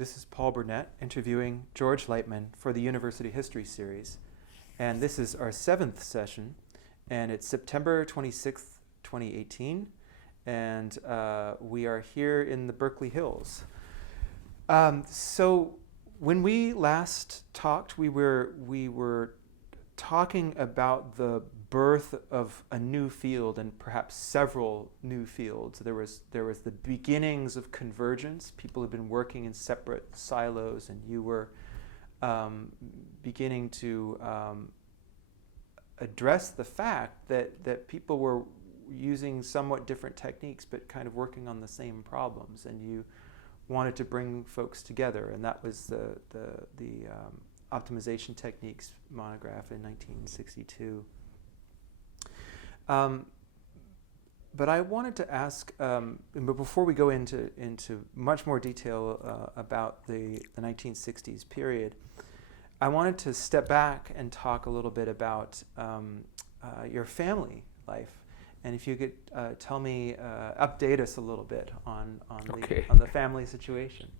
This is Paul Burnett interviewing George Leitmann for the University History Series. And this is our 7th session, and it's September 26th, 2018. And we are here in the Berkeley Hills. So when we last talked, we were talking about the birth of a new field and perhaps several new fields. There was the beginnings of convergence. People had been working in separate silos, and you were beginning to address the fact that people were using somewhat different techniques but kind of working on the same problems, and you wanted to bring folks together, and that was the optimization techniques monograph in 1962. But I wanted to ask, but before we go into much more detail about the 1960s period, I wanted to step back and talk a little bit about your family life, and if you could tell me, update us a little bit on the family situation.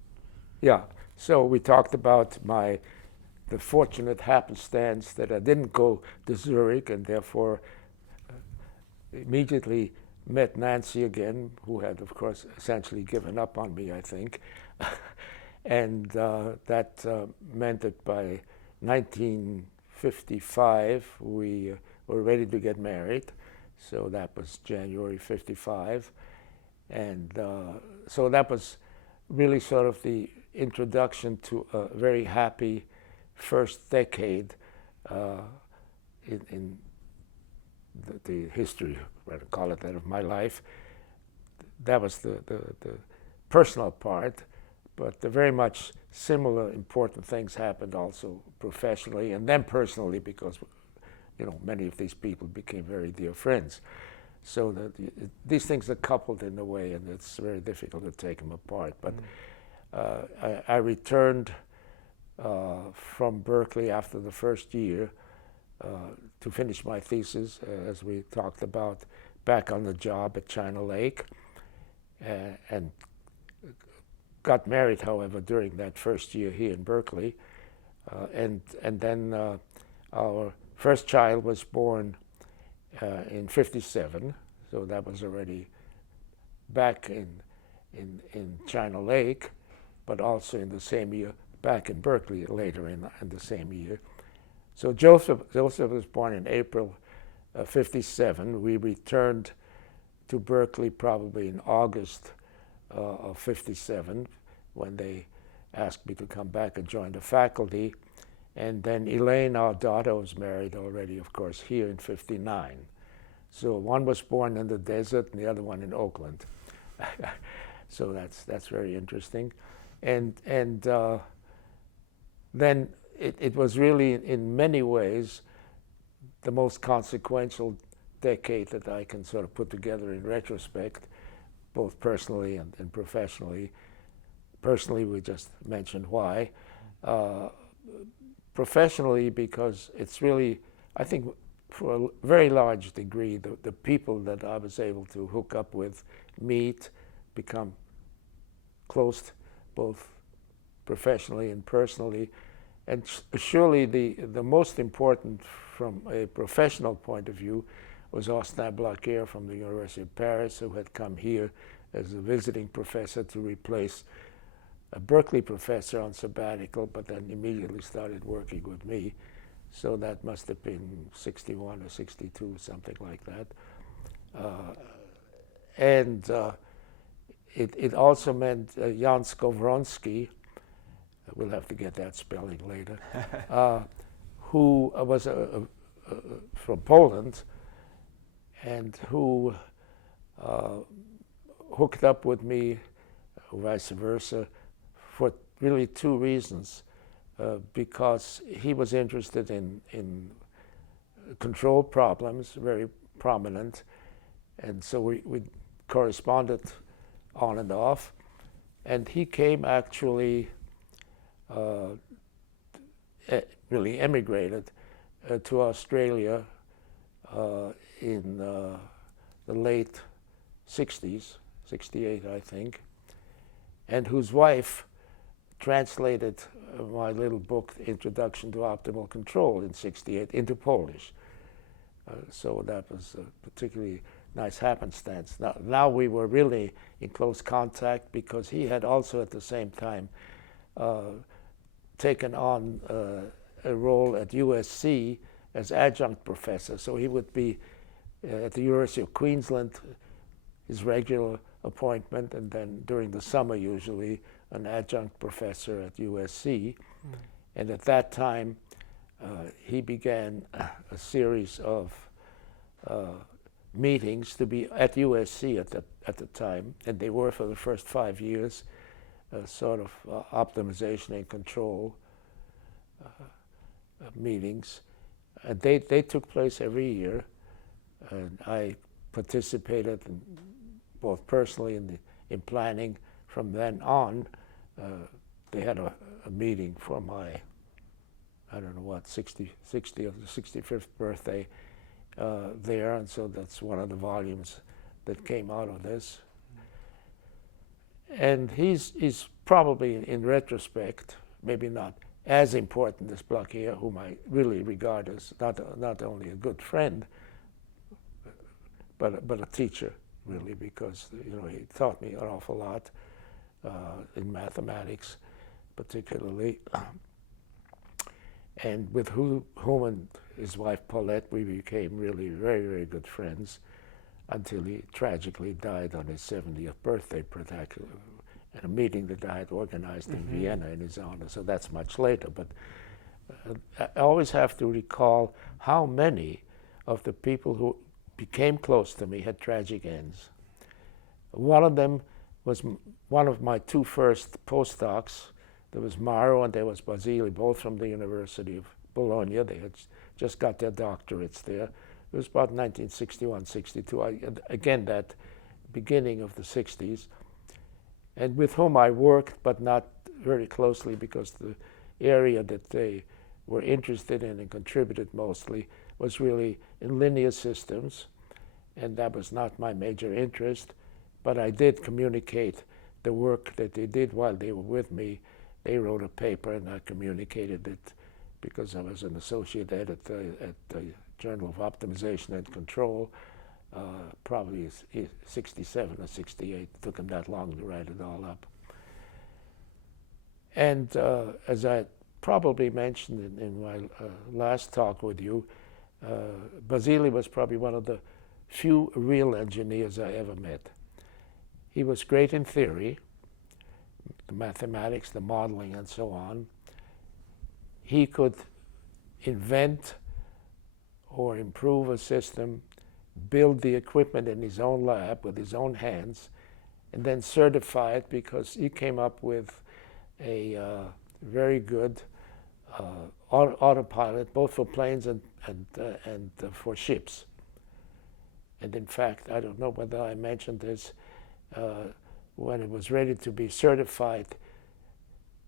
Yeah. So we talked about the fortunate happenstance that I didn't go to Zurich, and therefore immediately met Nancy again, who had, of course, essentially given up on me, I think. And that meant that by 1955, we were ready to get married. So that was January 55. And so that was really sort of the introduction to a very happy first decade in the history, I call it that, of my life. That was the personal part, but the very much similar important things happened also professionally and then personally, because many of these people became very dear friends. So these things are coupled in a way, and it's very difficult to take them apart. But I returned from Berkeley after the first year to finish my thesis, as we talked about, back on the job at China Lake, and got married, however, during that first year here in Berkeley. And then our first child was born in 57, so that was already back in China Lake, but also in the same year back in Berkeley later in the same year. So Joseph was born in April 57. We returned to Berkeley probably in August of 57, when they asked me to come back and join the faculty. And then Elaine, our daughter, was married already, of course, here in 59. So one was born in the desert and the other one in Oakland. So that's very interesting. And then it was really, in many ways, the most consequential decade that I can sort of put together in retrospect, both personally and professionally. Personally, we just mentioned why. Professionally, because it's really, I think, for a very large degree, the people that I was able to hook up with, meet, become close, both professionally and personally. And surely the most important from a professional point of view was Austin Blaquier from the University of Paris, who had come here as a visiting professor to replace a Berkeley professor on sabbatical, but then immediately started working with me. So that must have been 61 or 62, something like that. And it also meant Jan Skowronski, we'll have to get that spelling later, who was from Poland, and who hooked up with me, vice versa, for really two reasons. Because he was interested in control problems, very prominent, and so we corresponded on and off. And he came actually, really emigrated to Australia in the late 60s, 68 I think, and whose wife translated my little book, Introduction to Optimal Control, in '68 into Polish. So that was a particularly nice happenstance. Now we were really in close contact because he had also at the same time taken on a role at USC as adjunct professor. So he would be at the University of Queensland, his regular appointment, and then during the summer usually an adjunct professor at USC. And at that time he began a series of meetings to be at USC at the time, and they were for the first 5 years sort of optimization and control meetings. And they took place every year, and I participated both personally in planning. From then on, they had a meeting for my, I don't know what, 60th or 65th birthday there, and so that's one of the volumes that came out of this. And he's probably, in retrospect, maybe not as important as Blaquier, whom I really regard as not only a good friend, but a teacher, really, because he taught me an awful lot in mathematics, particularly. And with whom and his wife Paulette, we became really very, very good friends until he tragically died on his 70th birthday, at a meeting that I had organized in Vienna in his honor. So that's much later. But I always have to recall how many of the people who became close to me had tragic ends. One of them was one of my two first postdocs. There was Mauro and there was Basili, both from the University of Bologna. They had just got their doctorates there. It was about 1961, 62, again, that beginning of the 60s, and with whom I worked, but not very closely, because the area that they were interested in and contributed mostly was really in linear systems, and that was not my major interest, but I did communicate the work that they did while they were with me. They wrote a paper and I communicated it because I was an associate editor at the Journal of Optimization and Control, probably 67 or 68. It took them that long to write it all up. And as I probably mentioned in my last talk with you, Basili was probably one of the few real engineers I ever met. He was great in theory, the mathematics, the modeling, and so on. He could invent or improve a system, build the equipment in his own lab with his own hands, and then certify it, because he came up with a very good autopilot, both for planes and for ships. And in fact, I don't know whether I mentioned this, when it was ready to be certified,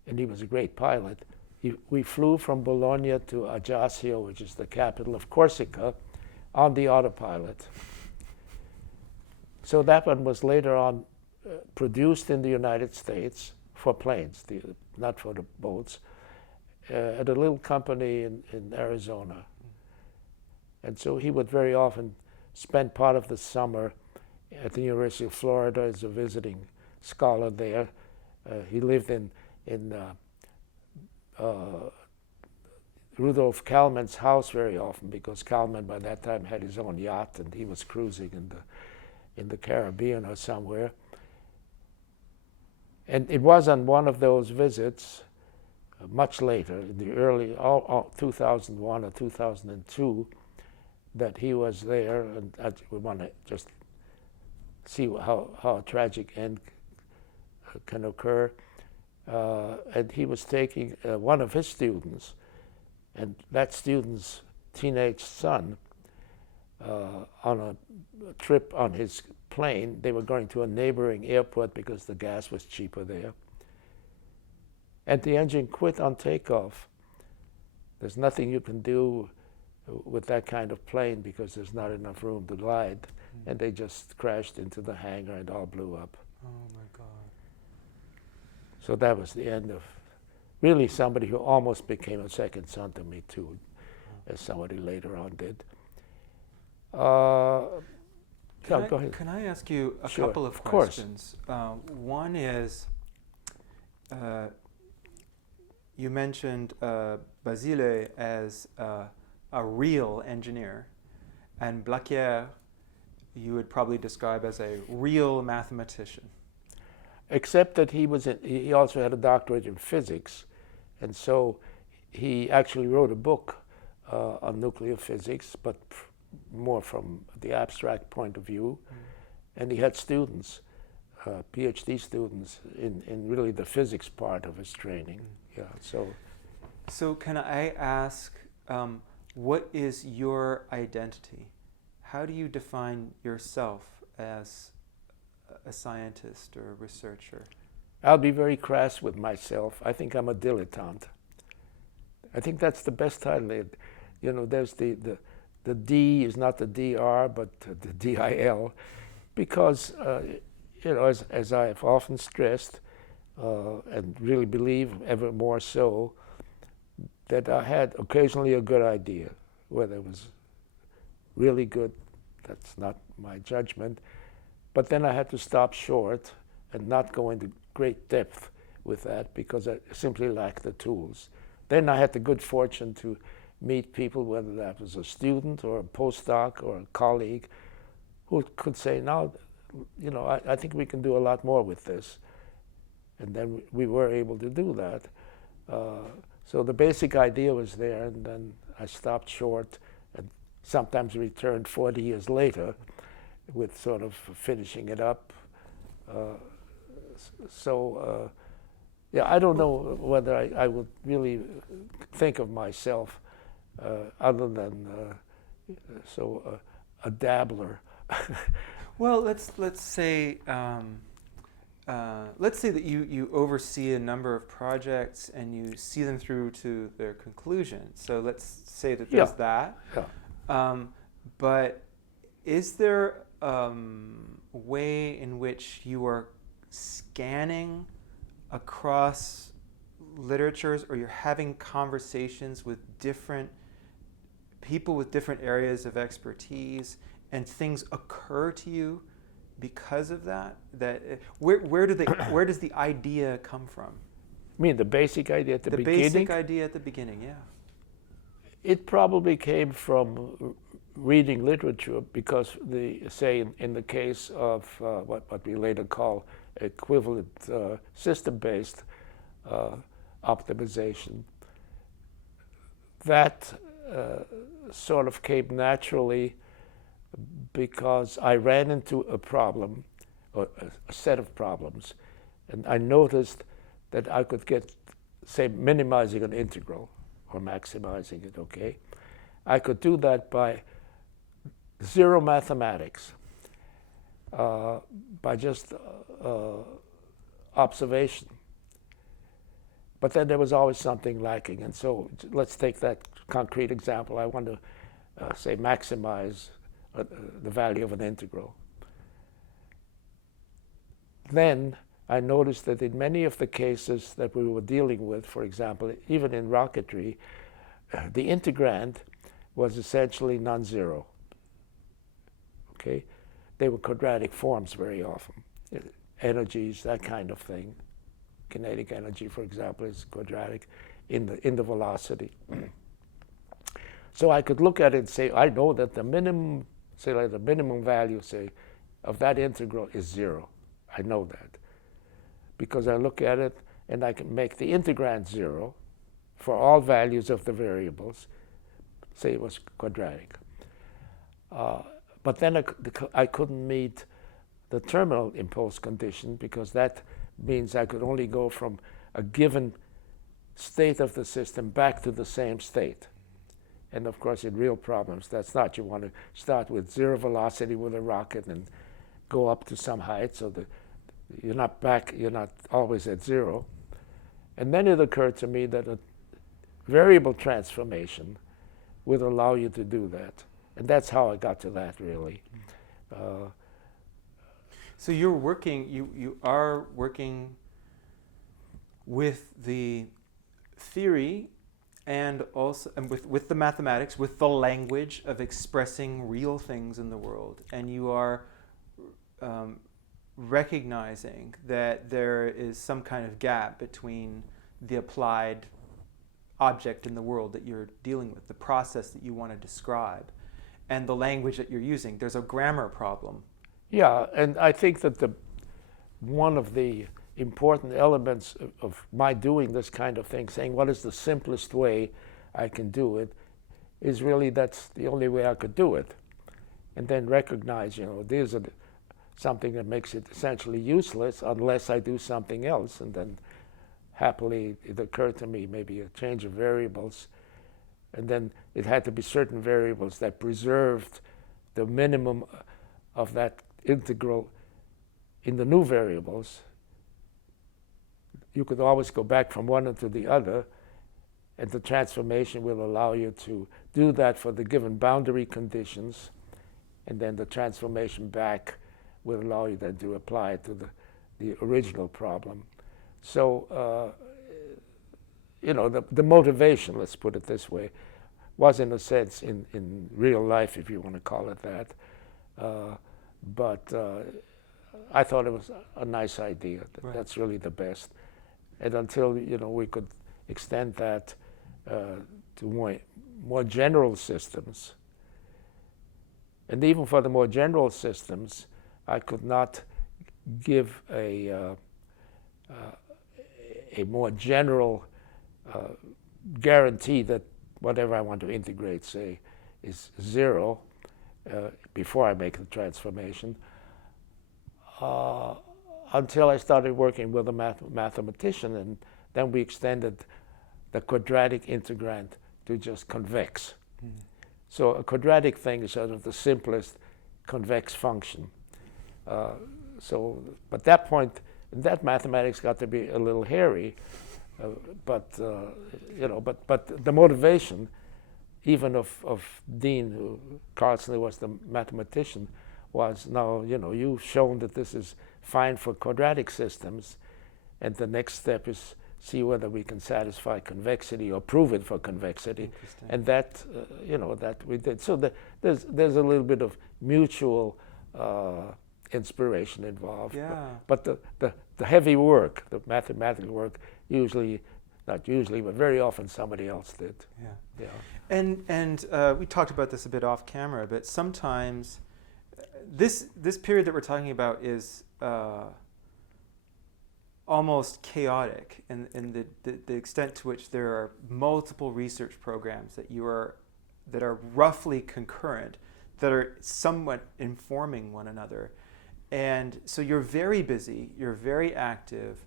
and he was a great pilot, we flew from Bologna to Ajaccio, which is the capital of Corsica, on the autopilot. So that one was later on produced in the United States for planes, not for the boats, at a little company in Arizona. And so he would very often spend part of the summer at the University of Florida as a visiting scholar there. He lived in Rudolf Kalman's house very often, because Kalman by that time had his own yacht and he was cruising in the Caribbean or somewhere. And it was on one of those visits, much later, in the early 2001 or 2002, that he was there, and we want to just see how a tragic end can occur. And he was taking one of his students, and that student's teenage son, on a trip on his plane. They were going to a neighboring airport because the gas was cheaper there. And the engine quit on takeoff. There's nothing you can do with that kind of plane because there's not enough room to glide. And they just crashed into the hangar and all blew up. Oh my God. So that was the end of really somebody who almost became a second son to me too, as somebody later on did. Go ahead. Can I ask you a Sure, couple of of course. questions? One is, you mentioned Basile as a real engineer, and Blaquière you would probably describe as a real mathematician. Except that he also had a doctorate in physics, and so he actually wrote a book on nuclear physics, but more from the abstract point of view. And he had students, PhD students, in really the physics part of his training. Yeah. So can I ask, what is your identity? How do you define yourself as a scientist or a researcher? I'll be very crass with myself. I think I'm a dilettante. I think that's the best title. There's the D is not the DR, but the DIL, because as I have often stressed, and really believe ever more so, that I had occasionally a good idea. Whether it was really good, that's not my judgment. But then I had to stop short and not go into great depth with that because I simply lacked the tools. Then I had the good fortune to meet people, whether that was a student or a postdoc or a colleague, who could say, now, I think we can do a lot more with this. And then we were able to do that. So the basic idea was there, and then I stopped short and sometimes returned 40 years later with sort of finishing it up. I don't know whether I would really think of myself other than a dabbler. Well, let's say that you oversee a number of projects and you see them through to their conclusion. So let's say that there's that. Yeah. But is there a way in which you are scanning across literatures, or you're having conversations with different people with different areas of expertise, and things occur to you because of that? Where does the idea come from? I mean, the basic idea at the beginning? The basic idea at the beginning, yeah. It probably came from reading literature, because in the case of what we later call equivalent system-based optimization, that sort of came naturally because I ran into a problem, or a set of problems, and I noticed that I could get, say, minimizing an integral or maximizing it, okay? I could do that by zero mathematics, by just observation. But then there was always something lacking, and so let's take that concrete example. I want to, say, maximize the value of an integral. Then I noticed that in many of the cases that we were dealing with, for example, even in rocketry, the integrand was essentially non-zero. Okay, they were quadratic forms very often. Energies, that kind of thing. Kinetic energy, for example, is quadratic in the velocity. So I could look at it and say, I know that the minimum, say, like the minimum value, say, of that integral is zero. I know that because I look at it and I can make the integrand zero for all values of the variables. Say it was quadratic. But then I couldn't meet the terminal impulse condition, because that means I could only go from a given state of the system back to the same state. And of course, in real problems, that's not. You want to start with zero velocity with a rocket and go up to some height so that you're not always at zero. And then it occurred to me that a variable transformation would allow you to do that. And that's how I got to that, really. So you are working with the theory and also with the mathematics, with the language of expressing real things in the world, and you are recognizing that there is some kind of gap between the applied object in the world that you're dealing with, the process that you want to describe, and the language that you're using. There's a grammar problem. Yeah, and I think that one of the important elements of my doing this kind of thing, saying what is the simplest way I can do it, is really that's the only way I could do it. And then recognize, these are something that makes it essentially useless unless I do something else. And then happily it occurred to me maybe a change of variables. And then it had to be certain variables that preserved the minimum of that integral in the new variables. You could always go back from one into the other, and the transformation will allow you to do that for the given boundary conditions, and then the transformation back will allow you then to apply it to the original problem. So, the motivation, let's put it this way, was in a sense in real life, if you want to call it that. But I thought it was a nice idea. Right. That's really the best. And until we could extend that to more general systems, and even for the more general systems, I could not give a more general guarantee that whatever I want to integrate, say, is zero before I make the transformation. Until I started working with a mathematician, and then we extended the quadratic integrand to just convex. Mm. So a quadratic thing is sort of the simplest convex function. But that point, that mathematics got to be a little hairy, but the motivation, even of Dean Carlson, who was the mathematician, was now, you've shown that this is fine for quadratic systems, and the next step is see whether we can satisfy convexity or prove it for convexity, and that that we did. So there's a little bit of mutual inspiration involved. Yeah. But the heavy work, the mathematical work, not usually, but very often somebody else did. Yeah. And we talked about this a bit off camera, but sometimes this period that we're talking about is almost chaotic in the extent to which there are multiple research programs that are roughly concurrent, that are somewhat informing one another. And so you're very busy, you're very active,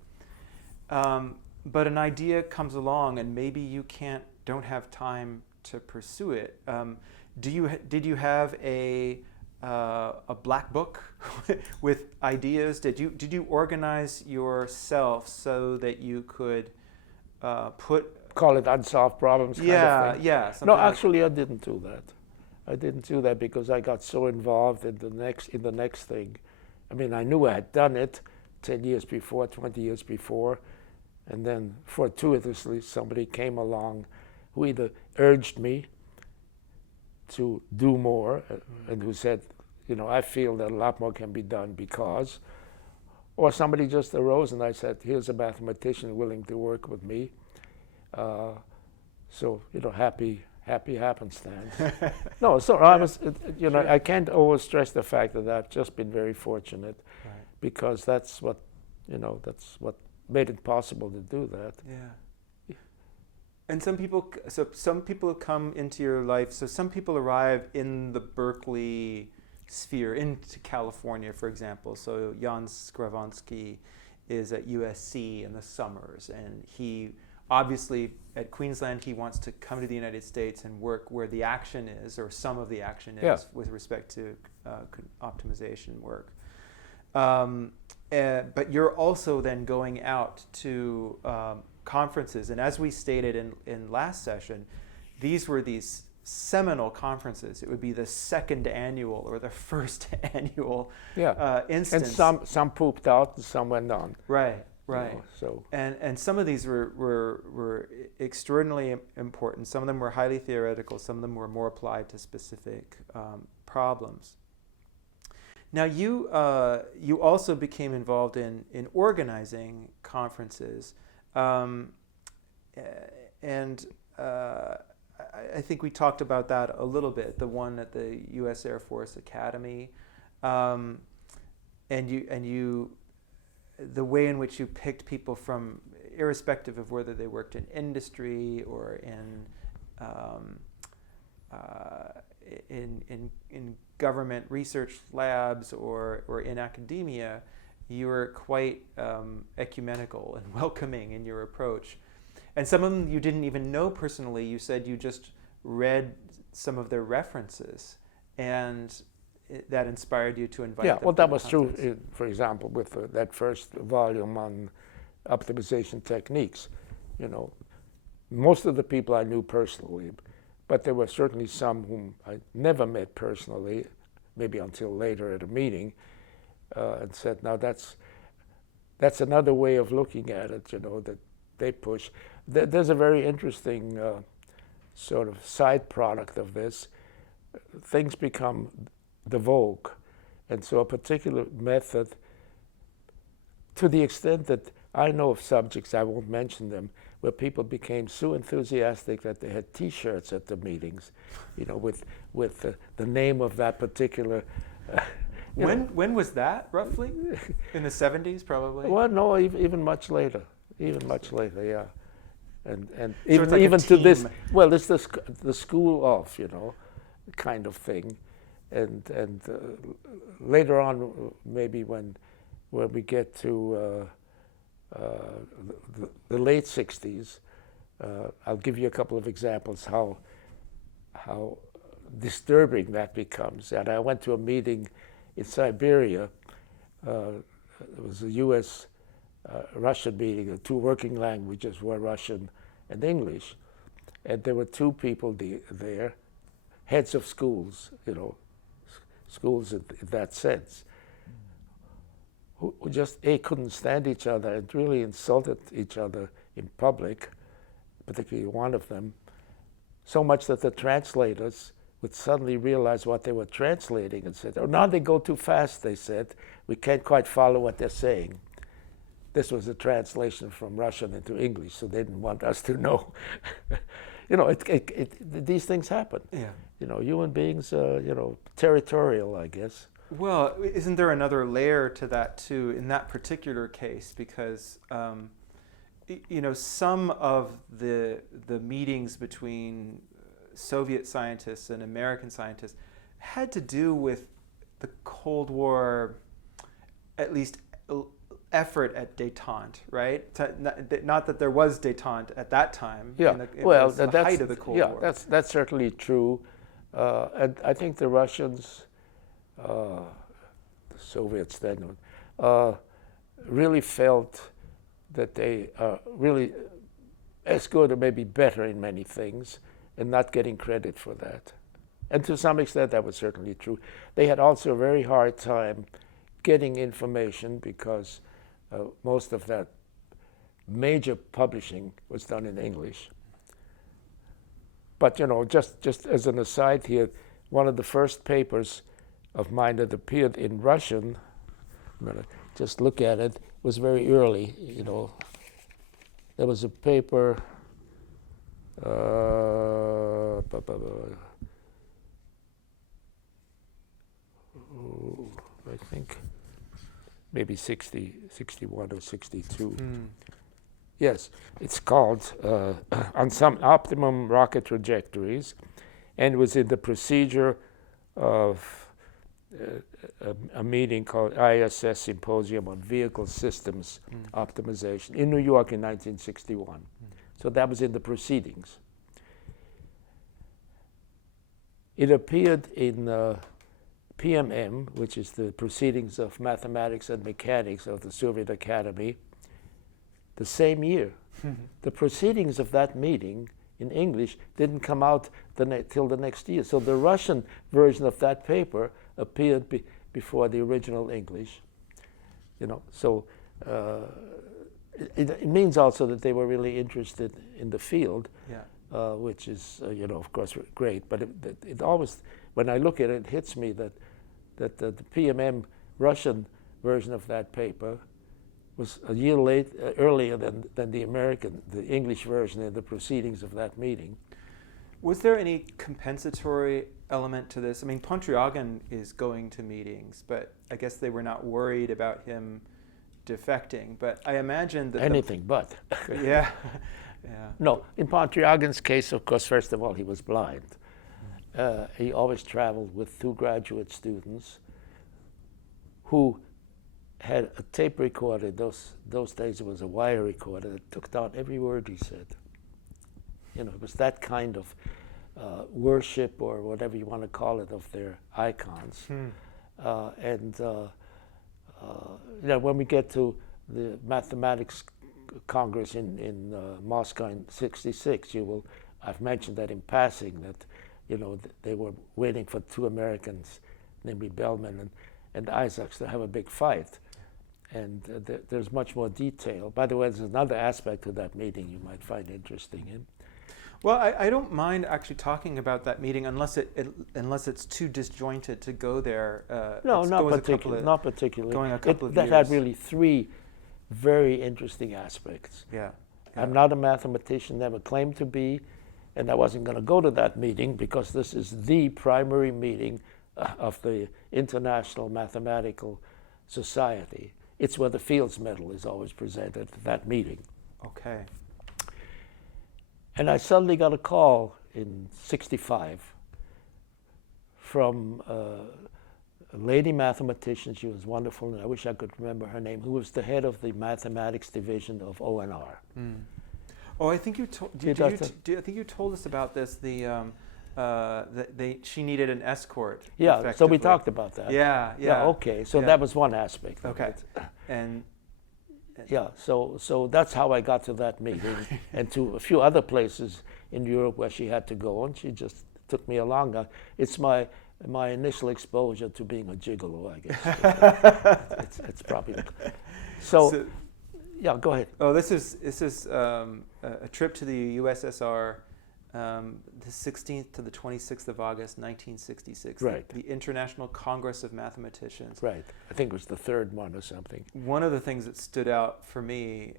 but an idea comes along and maybe you don't have time to pursue it. Did you have a black book with ideas? Did you organize yourself so that you could call it unsolved problems kind of thing? Yeah. No, actually, I didn't do that. I didn't do that because I got so involved in the next thing. I mean, I knew I had done it 10 years before, 20 years before, and then fortuitously somebody came along who either urged me to do more and who said, I feel that a lot more can be done because, or somebody just arose and I said, here's a mathematician willing to work with me. So, happy happenstance. No, so I was, Sure. I can't always stress the fact that I've just been very fortunate, Right. because that's what made it possible to do that. Yeah. And some people come into your life. So some people arrive in the Berkeley sphere, into California, for example. So Jan Skravonsky is at USC in the summers, and he obviously at Queensland he wants to come to the United States and work where the action is, or some of the action is, with respect to optimization work. But you're also then going out to conferences, and as we stated in last session, these were these seminal conferences. It would be the second annual or the first annual instance. And some pooped out and some went on. Right. Right. You know, so And some of these were extraordinarily important. Some of them were highly theoretical. Some of them were more applied to specific problems. Now you also became involved in organizing conferences, and I think we talked about that a little bit. The one at the U.S. Air Force Academy, and you. The way in which you picked people from, irrespective of whether they worked in industry or in government research labs or in academia, you were quite ecumenical and welcoming in your approach. And some of them you didn't even know personally. You said you just read some of their references, and that inspired you to invite them. Yeah, well, to that the was true, conference. for example, with that first volume on optimization techniques. You know, most of the people I knew personally, but there were certainly some whom I never met personally, maybe until later at a meeting, and said, now that's another way of looking at it, you know, that they push. There's a very interesting sort of side product of this. Things become the vogue, and so a particular method, to the extent that I know of subjects, I won't mention them, where people became so enthusiastic that they had T-shirts at the meetings, you know, with the name of that particular. When was that roughly? In the 70s, probably. Well, no, even much later, yeah, and So even it's like even to this. team. Well, it's the school of, you know, kind of thing. And later on, maybe when we get to the late 60s, I'll give you a couple of examples how disturbing that becomes. And I went to a meeting in Siberia. It was a U.S. Russian meeting. The two working languages were Russian and English, and there were two people there, heads of schools, you know, schools in that sense, who just couldn't stand each other and really insulted each other in public, particularly one of them, so much that the translators would suddenly realize what they were translating and said, oh, now they go too fast, they said. We can't quite follow what they're saying. This was a translation from Russian into English, so they didn't want us to know. You know, these things happen. Yeah. You know, human beings, you know, territorial, I guess. Well, isn't there another layer to that too in that particular case? Because you know, some of the meetings between Soviet scientists and American scientists had to do with the Cold War, at least effort at détente, right? Not that there was détente at that time. Yeah, it well, was the height of the Cold War. Yeah, that's certainly true. And I think the Russians, the Soviets then, really felt that they are really as good or maybe better in many things, and not getting credit for that. And to some extent that was certainly true. They had also a very hard time getting information because most of that major publishing was done in English. But you know, just as an aside here, one of the first papers of mine that appeared in Russian, I'm gonna just look at it, was very early, you know. There was a paper, I think maybe 61 or 62. Yes, it's called On Some Optimum Rocket Trajectories, and was in the procedure of a meeting called ISS Symposium on Vehicle Systems Optimization in New York in 1961. So that was in the proceedings. It appeared in PMM, which is the Proceedings of Mathematics and Mechanics of the Soviet Academy, the same year. The proceedings of that meeting in English didn't come out till the next year. So the Russian version of that paper appeared before the original English. You know, so it means also that they were really interested in the field, Yeah. which is, of course, great. But it always, when I look at it, it hits me that the PMM Russian version of that paper was a year earlier than the English version in the proceedings of that meeting. Was there any compensatory element to this? I mean, Pontryagin is going to meetings, but I guess they were not worried about him defecting. But I imagine that anything but. Yeah, yeah. No, in Pontryagin case, of course, first of all, he was blind. He always traveled with 2 graduate students who had a tape recorder. Those days it was a wire recorder that took down every word he said. It was that kind of worship, or whatever you want to call it, of their icons. When we get to the Mathematics Congress in Moscow in '66, I've mentioned that in passing, that they were waiting for 2 Americans, namely Bellman and Isaacs, to have a big fight. And there's much more detail. By the way, there's another aspect to that meeting you might find interesting. Well, I don't mind actually talking about that meeting unless it's too disjointed to go there. No, not particularly. Not particularly. Going a couple of that years. had really 3 very interesting aspects. Yeah. I'm not a mathematician, never claimed to be, and I wasn't going to go to that meeting because this is the primary meeting of the International Mathematical Society. It's where the Fields Medal is always presented at that meeting. Okay. And I suddenly got a call in '65 from a lady mathematician. She was wonderful, and I wish I could remember her name, who was the head of the mathematics division of ONR. Oh, I think you told. I think you told us about this. She needed an escort. Yeah, so we talked about that. Yeah. Okay, so that was one aspect. Okay, and yeah, so that's how I got to that meeting, and to a few other places in Europe where she had to go, and she just took me along. It's my initial exposure to being a gigolo, I guess. it's probably so. Yeah, go ahead. Oh, this is a trip to the USSR, the 16th to the 26th of August, 1966. Right. The International Congress of Mathematicians. Right. I think it was the 3rd one or something. One of the things that stood out for me,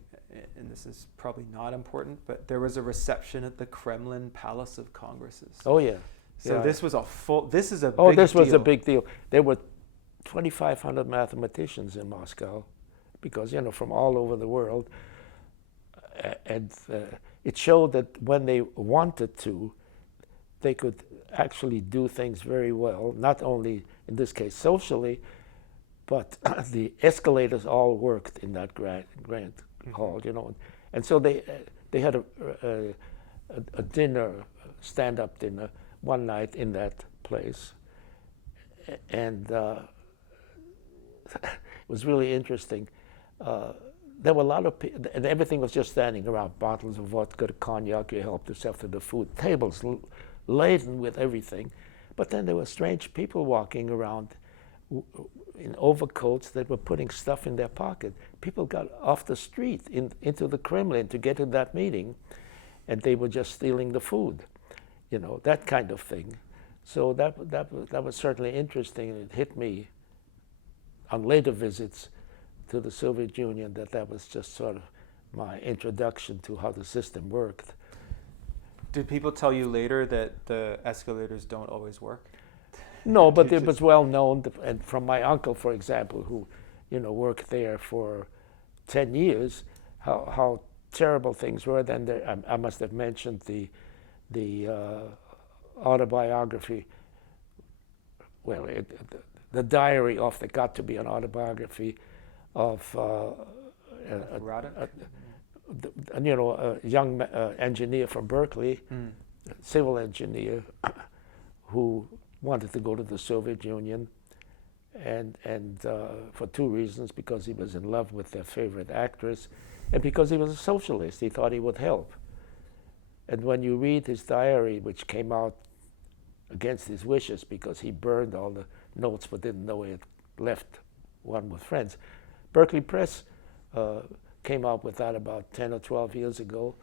and this is probably not important, but there was a reception at the Kremlin Palace of Congresses. Oh yeah. So this was a big deal. Oh, this was a big deal. There were 2,500 mathematicians in Moscow, because from all over the world, and it showed that when they wanted to, they could actually do things very well. Not only in this case socially, but the escalators all worked in that grand hall, and so they had a dinner, stand-up dinner, one night in that place, and it was really interesting. There were a lot of people, and everything was just standing around, bottles of vodka, cognac. You helped yourself to the food, tables laden with everything. But then there were strange people walking around in overcoats that were putting stuff in their pocket. People got off the street into the Kremlin to get to that meeting, and they were just stealing the food, that kind of thing. So that was certainly interesting, and it hit me on later visits to the Soviet Union that was just sort of my introduction to how the system worked. Did people tell you later that the escalators don't always work? No, but it was well known, and from my uncle, for example, who worked there for 10 years, how terrible things were. Then I must have mentioned the autobiography. Well, the diary of that got to be an autobiography of a young engineer from Berkeley, civil engineer, who wanted to go to the Soviet Union, and for 2 reasons: because he was in love with their favorite actress, and because he was a socialist. He thought he would help. And when you read his diary, which came out against his wishes because he burned all the notes but didn't know he had left one with friends, Berkeley Press came out with that about 10 or 12 years ago.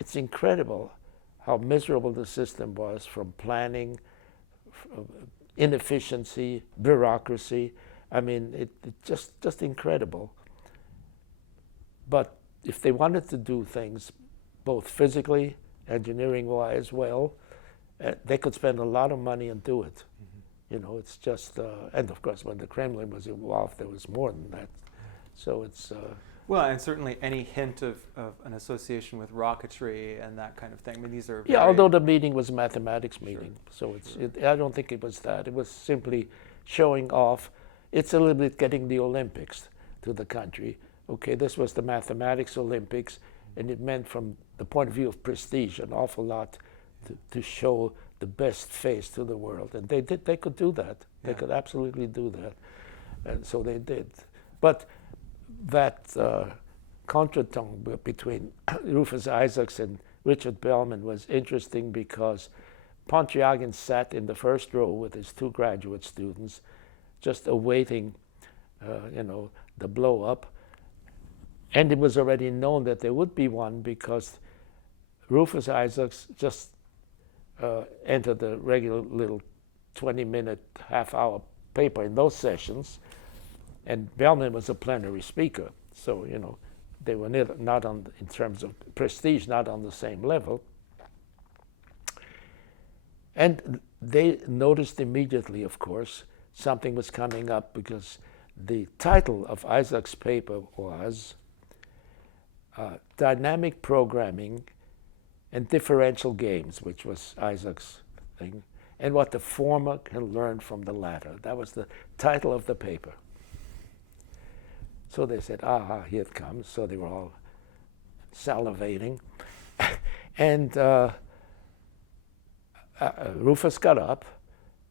It's incredible how miserable the system was, from planning, inefficiency, bureaucracy. I mean, it just incredible. But if they wanted to do things both physically, engineering-wise well, they could spend a lot of money and do it. You know, it's just, and of course, when the Kremlin was involved, there was more than that. So it's... well, and certainly any hint of an association with rocketry and that kind of thing. I mean, these are yeah, although the meeting was a mathematics meeting. Sure. So I don't think it was that. It was simply showing off. It's a little bit getting the Olympics to the country. Okay, this was the mathematics Olympics, and it meant, from the point of view of prestige, an awful lot to show the best face to the world. And they did. They could do that. They could absolutely do that. And so they did. But that contretemps between Rufus Isaacs and Richard Bellman was interesting, because Pontryagin sat in the first row with his 2 graduate students, just awaiting, the blow up. And it was already known that there would be one, because Rufus Isaacs just entered the regular little 20-minute, half-hour paper in those sessions, and Bellman was a plenary speaker. So, they were not on, in terms of prestige, not on the same level. And they noticed immediately, of course, something was coming up, because the title of Isaac's paper was Dynamic Programming and Differential Games, which was Isaac's thing, and what the former can learn from the latter. That was the title of the paper. So they said, aha, here it comes. So they were all salivating. And Rufus got up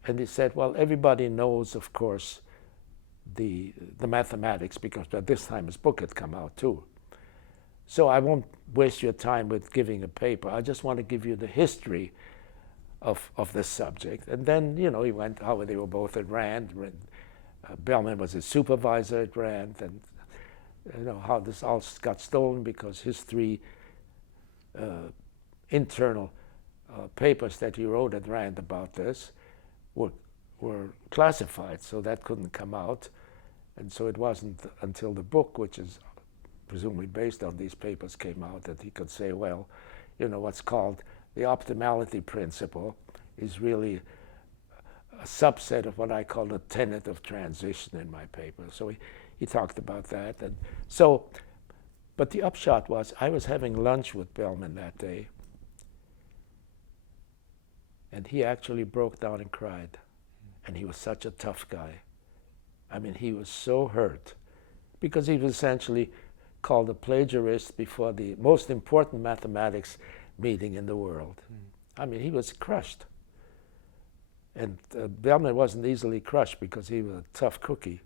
and he said, well, everybody knows, of course, the mathematics, because at this time his book had come out too. So I won't waste your time with giving a paper. I just want to give you the history of this subject. And then, he went how they were both at Rand. Bellman was his supervisor at Rand, and how this all got stolen because his 3 internal papers that he wrote at Rand about this were classified, so that couldn't come out. And so it wasn't until the book, which is presumably based on these papers, came out, that he could say, well, what's called the optimality principle is really a subset of what I call the tenet of transition in my paper. So he talked about that. And so, but the upshot was, I was having lunch with Bellman that day, and he actually broke down and cried. And he was such a tough guy. I mean, he was so hurt, because he was essentially called a plagiarist before the most important mathematics meeting in the world. I mean, he was crushed. And Bellman wasn't easily crushed, because he was a tough cookie,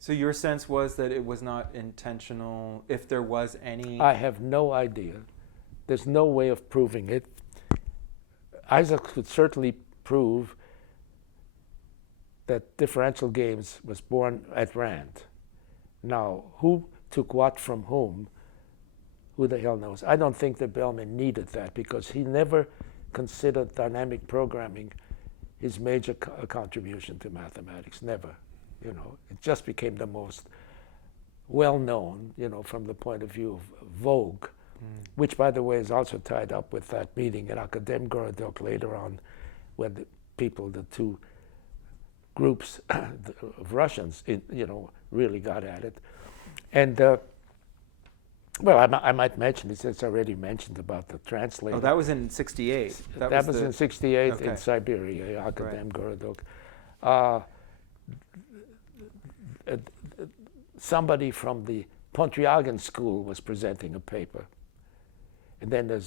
So your sense was that it was not intentional, if there was any? I have no idea. There's no way of proving it. Isaac could certainly prove that differential games was born at Rand. Now, who took what from whom, who the hell knows? I don't think that Bellman needed that, because he never considered dynamic programming his major contribution to mathematics, never. It just became the most well-known, from the point of view of vogue, which, by the way, is also tied up with that meeting in Akademgorodok later on, when the 2 groups of Russians, really got at it. And, well, I might mention, it's already mentioned about the translator. Oh, that was in 68. That was in 68 okay. In Siberia, Akademgorodok. Somebody from the Pontryagin school was presenting a paper. And then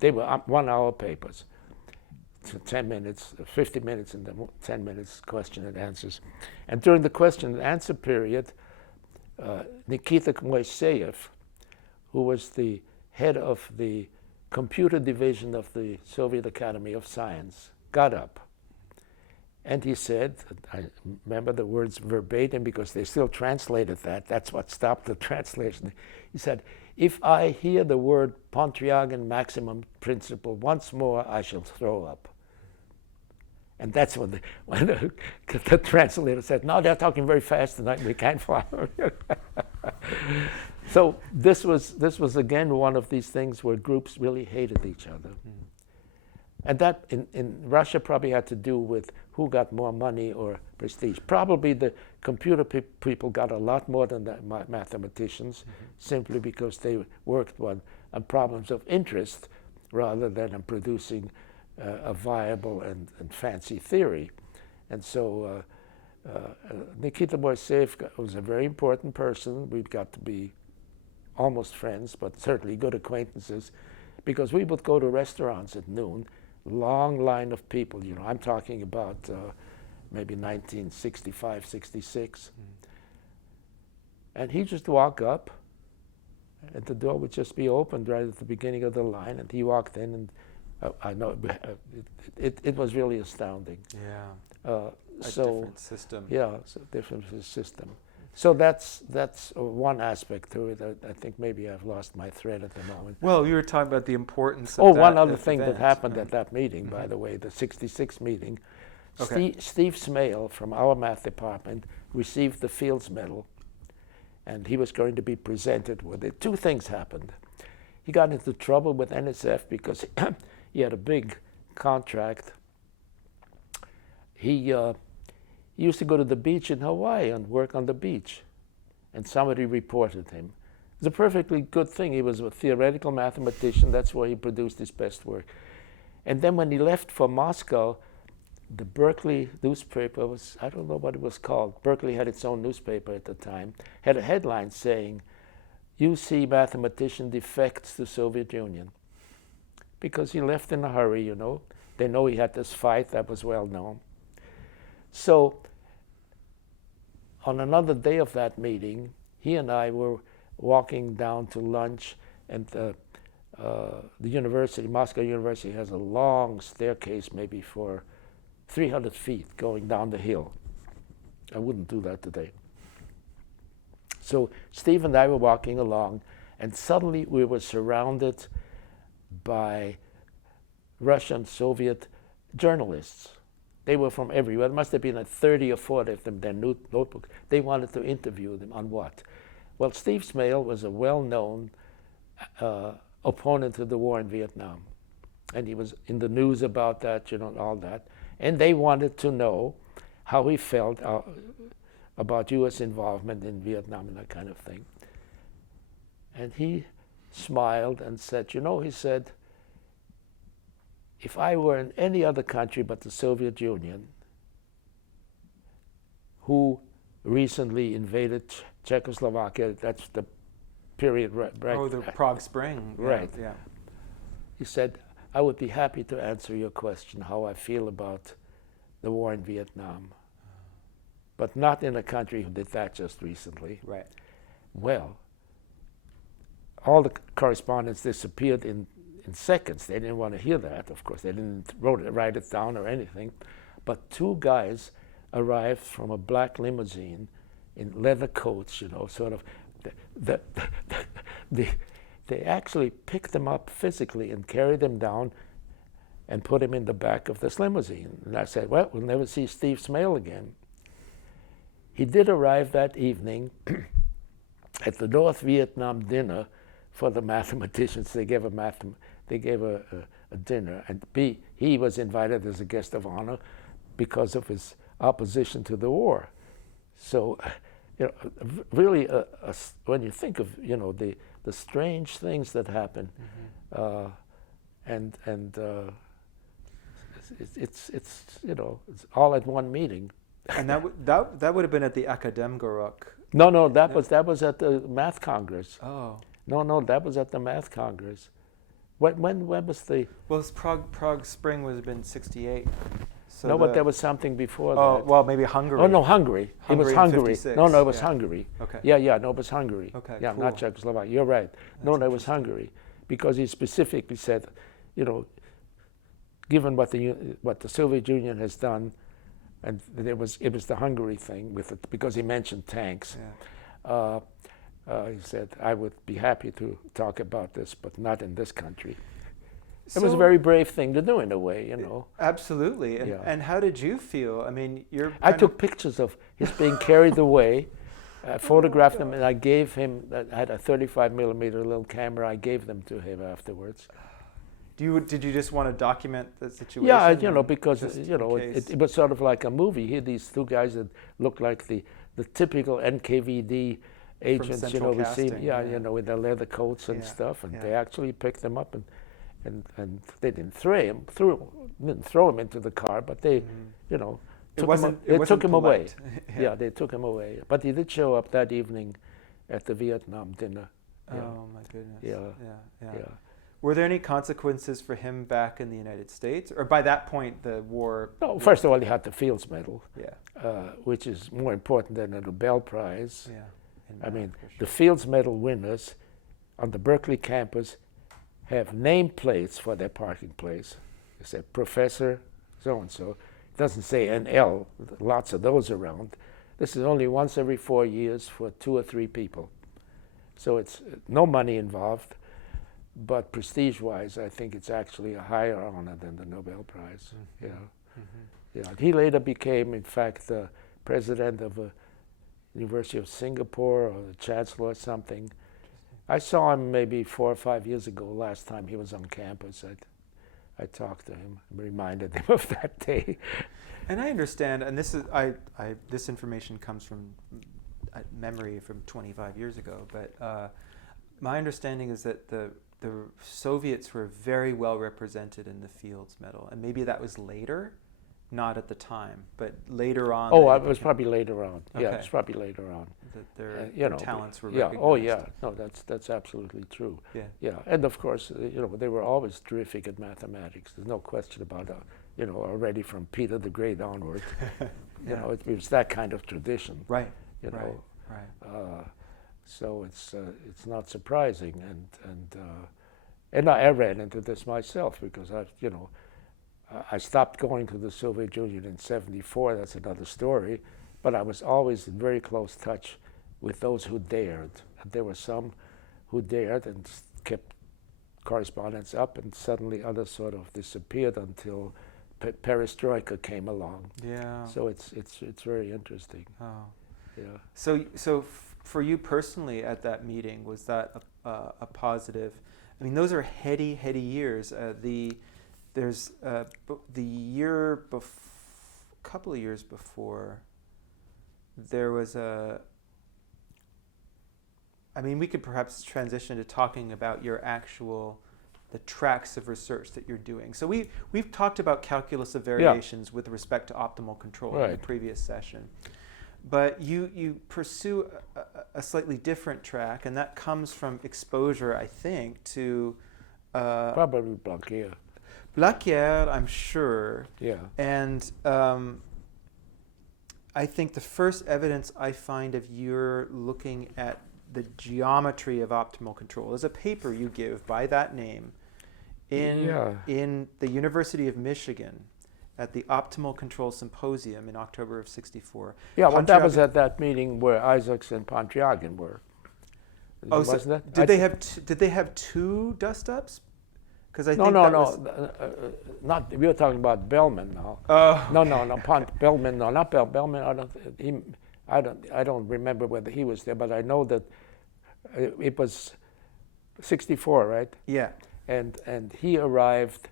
they were 1-hour papers. So 10 minutes, 50 minutes, and then 10 minutes question and answers. And during the question and answer period, Nikita Moiseyev, who was the head of the computer division of the Soviet Academy of Science, got up. And he said, I remember the words verbatim because they still translated that. That's what stopped the translation. He said, "If I hear the word Pontryagin maximum principle once more, I shall throw up." And that's when the translator said, "No, they're talking very fast tonight. We can't follow." So this was again one of these things where groups really hated each other. And that in Russia probably had to do with who got more money or prestige. Probably the computer people got a lot more than the mathematicians, simply because they worked on problems of interest rather than on producing a viable and fancy theory. And so Nikita Moiseev was a very important person. We got to be almost friends, but certainly good acquaintances, because we would go to restaurants at noon, long line of people. You know, I'm talking about maybe 1965, 66. And he'd just walk up, and the door would just be opened right at the beginning of the line, and he walked in, and I know it was really astounding. Yeah. A different system. Yeah, it's a different system. So that's one aspect to it. I think maybe I've lost my thread at the moment. Well, you were talking about the importance of that one other thing event, that happened right? at that meeting, by the way, the 66 meeting. Okay. Steve Smale from our math department received the Fields Medal, and he was going to be presented with it. Two things happened. He got into trouble with NSF because he had a big contract. He used to go to the beach in Hawaii and work on the beach, and somebody reported him. It was a perfectly good thing. He was a theoretical mathematician. That's where he produced his best work. And then when he left for Moscow, the Berkeley newspaper was, I don't know what it was called. Berkeley had its own newspaper at the time, had a headline saying, "UC mathematician defects to Soviet Union." Because he left in a hurry, you know. They know he had this fight, that was well known. So on another day of that meeting, he and I were walking down to lunch, and the university, Moscow University, has a long staircase, maybe for 300 feet going down the hill. I wouldn't do that today. So Steve and I were walking along, and suddenly we were surrounded by Russian, Soviet journalists. They were from everywhere. There must have been like 30 or 40 of them, their notebook. They wanted to interview them on what? Well, Steve Smale was a well-known opponent of the war in Vietnam. And he was in the news about that, you know, and all that. And they wanted to know how he felt about U.S. involvement in Vietnam and that kind of thing. And he smiled and said, you know, he said, if I were in any other country but the Soviet Union, who recently invaded Czechoslovakia, that's the period right. Oh, the Prague Spring. Right. Yeah. He said, I would be happy to answer your question, how I feel about the war in Vietnam, but not in a country who did that just recently. Right. Well, all the correspondence disappeared in seconds. They didn't want to hear that, of course. They didn't write it down or anything. But two guys arrived from a black limousine in leather coats, you know, sort of. They actually picked them up physically and carried them down and put him in the back of this limousine. And I said, well, we'll never see Steve Smale again. He did arrive that evening at the North Vietnam dinner for the mathematicians. They gave a dinner, and he was invited as a guest of honor because of his opposition to the war. So, you know, really, when you think of, you know, the strange things that happen, and it's you know, it's all at one meeting. And that would have been at the Akademgorok. No, that was at the Math Congress. Oh. No, that was at the Math Congress. When was the? Well, Prague Spring would have been 68. So no, but there was something before that. Oh, well, maybe Hungary. Oh no, Hungary. It was Hungary. 56. No, it was Hungary. Okay. Yeah, no, it was Hungary. Okay, Yeah, cool. not Czechoslovakia. You're right. No, it was Hungary, because he specifically said, you know, given what the Soviet Union has done And it was the Hungary thing with it, because he mentioned tanks. Yeah. He said, I would be happy to talk about this, but not in this country. So It was a very brave thing to do in a way, you know. Absolutely. And, Yeah. and how did you feel? I mean, you're. I took pictures of his being carried away. I photographed them, and I gave him. I had a 35 millimeter little camera. I gave them to him afterwards. Did you just want to document the situation? Yeah, you know, because just you know in case? it was sort of like a movie. Here, these two guys that looked like the typical NKVD agents, you know, Central we see, Casting, yeah, yeah. you know, with their leather coats and Yeah, stuff, and yeah. they actually picked them up and they didn't throw him into the car, but they, you know, took him away. Yeah, they took him away. But he did show up that evening at the Vietnam dinner. Yeah. Oh my goodness. Yeah. Yeah. Were there any consequences for him back in the United States, or by that point the war? No, first of all, he had the Fields Medal, Yeah. which is more important than a Nobel Prize. Yeah. I mean, for sure. the Fields Medal winners on the Berkeley campus have nameplates for their parking place. It said Professor so-and-so. It doesn't say NL, lots of those around. This is only once every 4 years for 2 or 3 people. So it's no money involved, but prestige-wise, I think it's actually a higher honor than the Nobel Prize. Mm-hmm. Yeah. Mm-hmm. Yeah. He later became, in fact, the president of a University of Singapore, or the chancellor or something. I saw him maybe 4 or 5 years ago, last time he was on campus. I talked to him, reminded him of that day. And I understand, and this is this information comes from memory from 25 years ago, but my understanding is that the Soviets were very well represented in the Fields Medal, and maybe that was later, not at the time, but later on. Oh, it was probably later on. Okay. Yeah, it's probably later on. That their You know, talents were yeah. recognized. Oh, yeah. No, that's absolutely true. Yeah. Yeah, and of course, you know, they were always terrific at mathematics. There's no question about it. You know, already from Peter the Great onward. Yeah. You know, it was that kind of tradition. Right. You know. Right. So it's not surprising, and I ran into this myself, because I stopped going to the Soviet Union in '74. That's another story, but I was always in very close touch with those who dared. And there were some who dared and kept correspondence up, and suddenly others sort of disappeared until perestroika came along. Yeah. So it's very interesting. Oh. Yeah. So for you personally at that meeting, was that a positive? I mean, those are heady years. There's the year couple of years before, there was I mean, we could perhaps transition to talking about the tracks of research that you're doing. So we've talked about calculus of variations with respect to optimal control in the previous session. But you pursue a slightly different track, and that comes from exposure, I think, to... Probably Blaquier. Blaquier, I'm sure. Yeah. And I think the first evidence I find of your looking at the geometry of optimal control is a paper you give by that name in the University of Michigan at the Optimal Control Symposium in October of '64. Yeah, well, that was at that meeting where Isaacs and Pontryagin were. Oh, wasn't so that? did they have 2 dust-ups? Because I think not. We were talking about Bellman now. Oh. No, Bellman. No, not Bellman. I don't remember whether he was there, but I know that it was '64, right? Yeah. And he arrived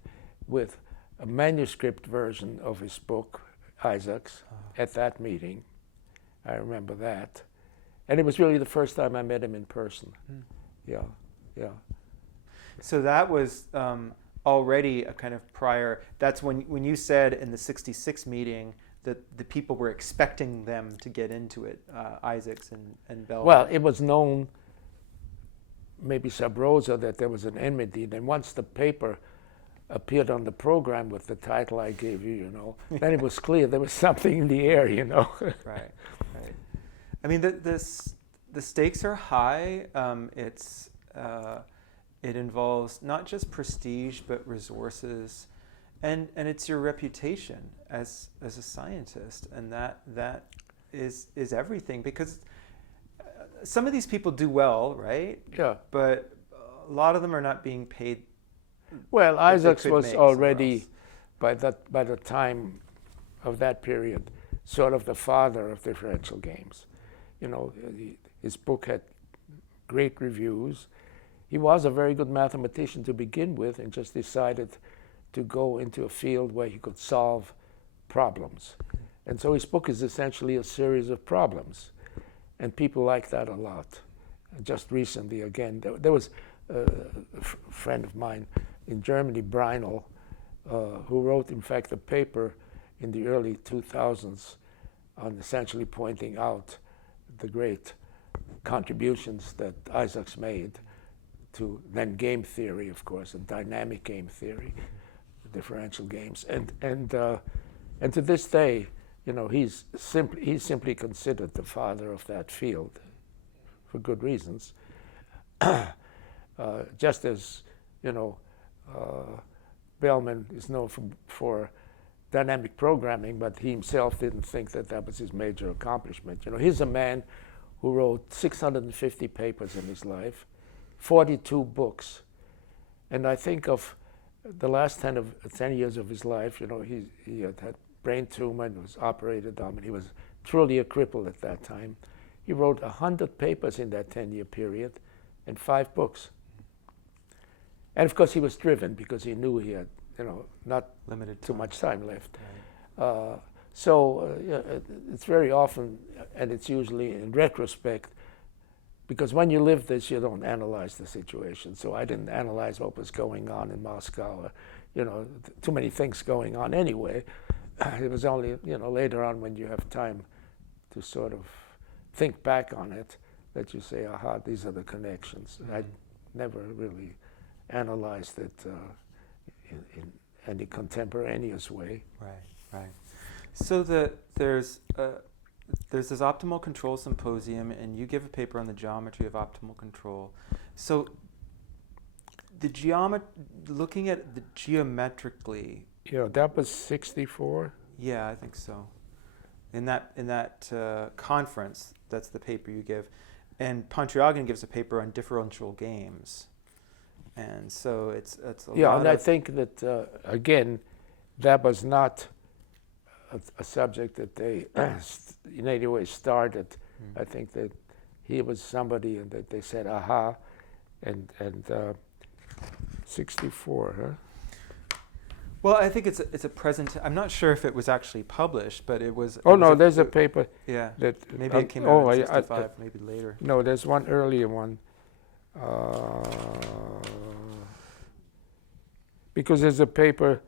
with a manuscript version of his book, Isaacs, at that meeting. I remember that. And it was really the first time I met him in person. Yeah. So that was already a kind of prior, that's when you said in the '66 meeting that the people were expecting them to get into it, Isaacs and Bell. Well, it was known, maybe sub rosa, that there was an enmity. And once the paper appeared on the program with the title I gave you, then it was clear there was something in the air, Right. I mean, the stakes are high. It involves not just prestige, but resources. And it's your reputation as a scientist, and that is everything, because some of these people do well, right? Yeah. But a lot of them are not being paid. Well, what they Isaacs could was make somewhere already else. by the time of that period sort of the father of differential games. You know, his book had great reviews. He was a very good mathematician to begin with, and just decided to go into a field where he could solve problems. And so his book is essentially a series of problems, and people like that a lot. Just recently, again, there was a friend of mine in Germany, Breinel, who wrote, in fact, a paper in the early 2000s on essentially pointing out the great contributions that Isaacs made to then game theory, of course, and dynamic game theory, differential games, and to this day, you know, he's simply considered the father of that field, for good reasons. Just as, you know, Bellman is known for dynamic programming, but he himself didn't think that that was his major accomplishment. You know, he's a man who wrote 650 papers in his life, 42 books, and I think of the last 10 years of his life, you know, he had brain tumor and was operated on, and he was truly a cripple at that time. He wrote 100 papers in that 10-year period and 5 books. And of course he was driven because he knew he had, you know, not Limited too time. much time left. Right. It's very often, and it's usually in retrospect, because when you live this, you don't analyze the situation. So I didn't analyze what was going on in Moscow, you know, too many things going on anyway. It was only, you know, later on when you have time to sort of think back on it that you say, aha, these are the connections. Mm-hmm. I never really analyzed it in any contemporaneous way. Right. So there's this optimal control symposium, and you give a paper on the geometry of optimal control. So looking at the geometrically. Yeah, that was 64. Yeah, I think so. In that conference, that's the paper you give, and Pontryagin gives a paper on differential games, and so it's a yeah, lot and I think that again, that was not a subject that they in any way started. I think that he was somebody and that they said, aha, and 64, huh? Well, I think it's a present. I'm not sure if it was actually published, but it was. Oh it was no, there's a paper. Yeah. That Maybe it came out in I- 65, maybe later. No, there's one earlier one. Because there's a paper,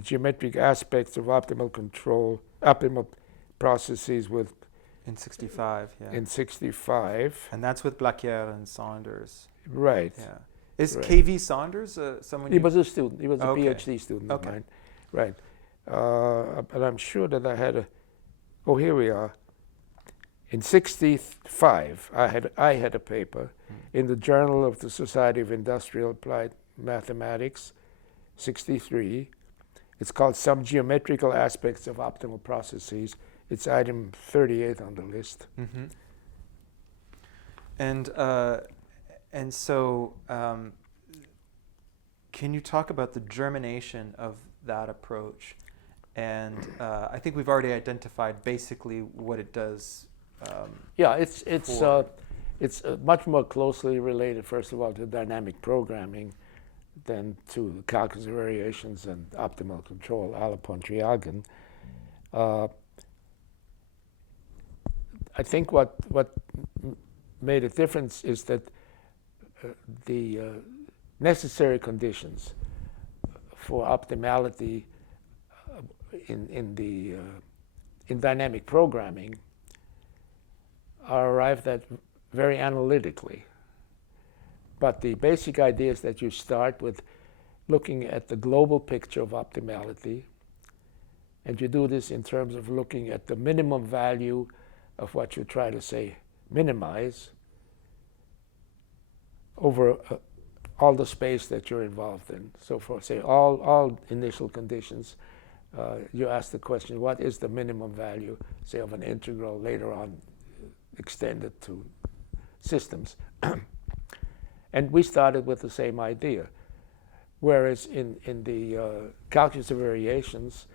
geometric aspects of optimal control, optimal processes with In 65, yeah. in 65. And that's with Blaquier and Saunders. Right. Yeah. Is Right. K.V. Saunders someone He you... was a student. He was a Okay. PhD student Okay. of mine. Right. But I'm sure that I had a. Oh, here we are. In 65, I had a paper in the Journal of the Society of Industrial Applied Mathematics, 63. It's called Some Geometrical Aspects of Optimal Processes. It's item 38 on the list. Mm-hmm. And so, can you talk about the germination of that approach? And I think we've already identified basically what it does. Yeah, it's much more closely related, first of all, to dynamic programming than to calculus variations and optimal control, a la Pontryagin. I think what made a difference is that the necessary conditions for optimality in dynamic programming are arrived at very analytically. But the basic idea is that you start with looking at the global picture of optimality, and you do this in terms of looking at the minimum value of what you try to say minimize over all the space that you're involved in. So for, say, all initial conditions, you ask the question, what is the minimum value, say, of an integral later on extended to systems? And we started with the same idea. Whereas in the calculus of variations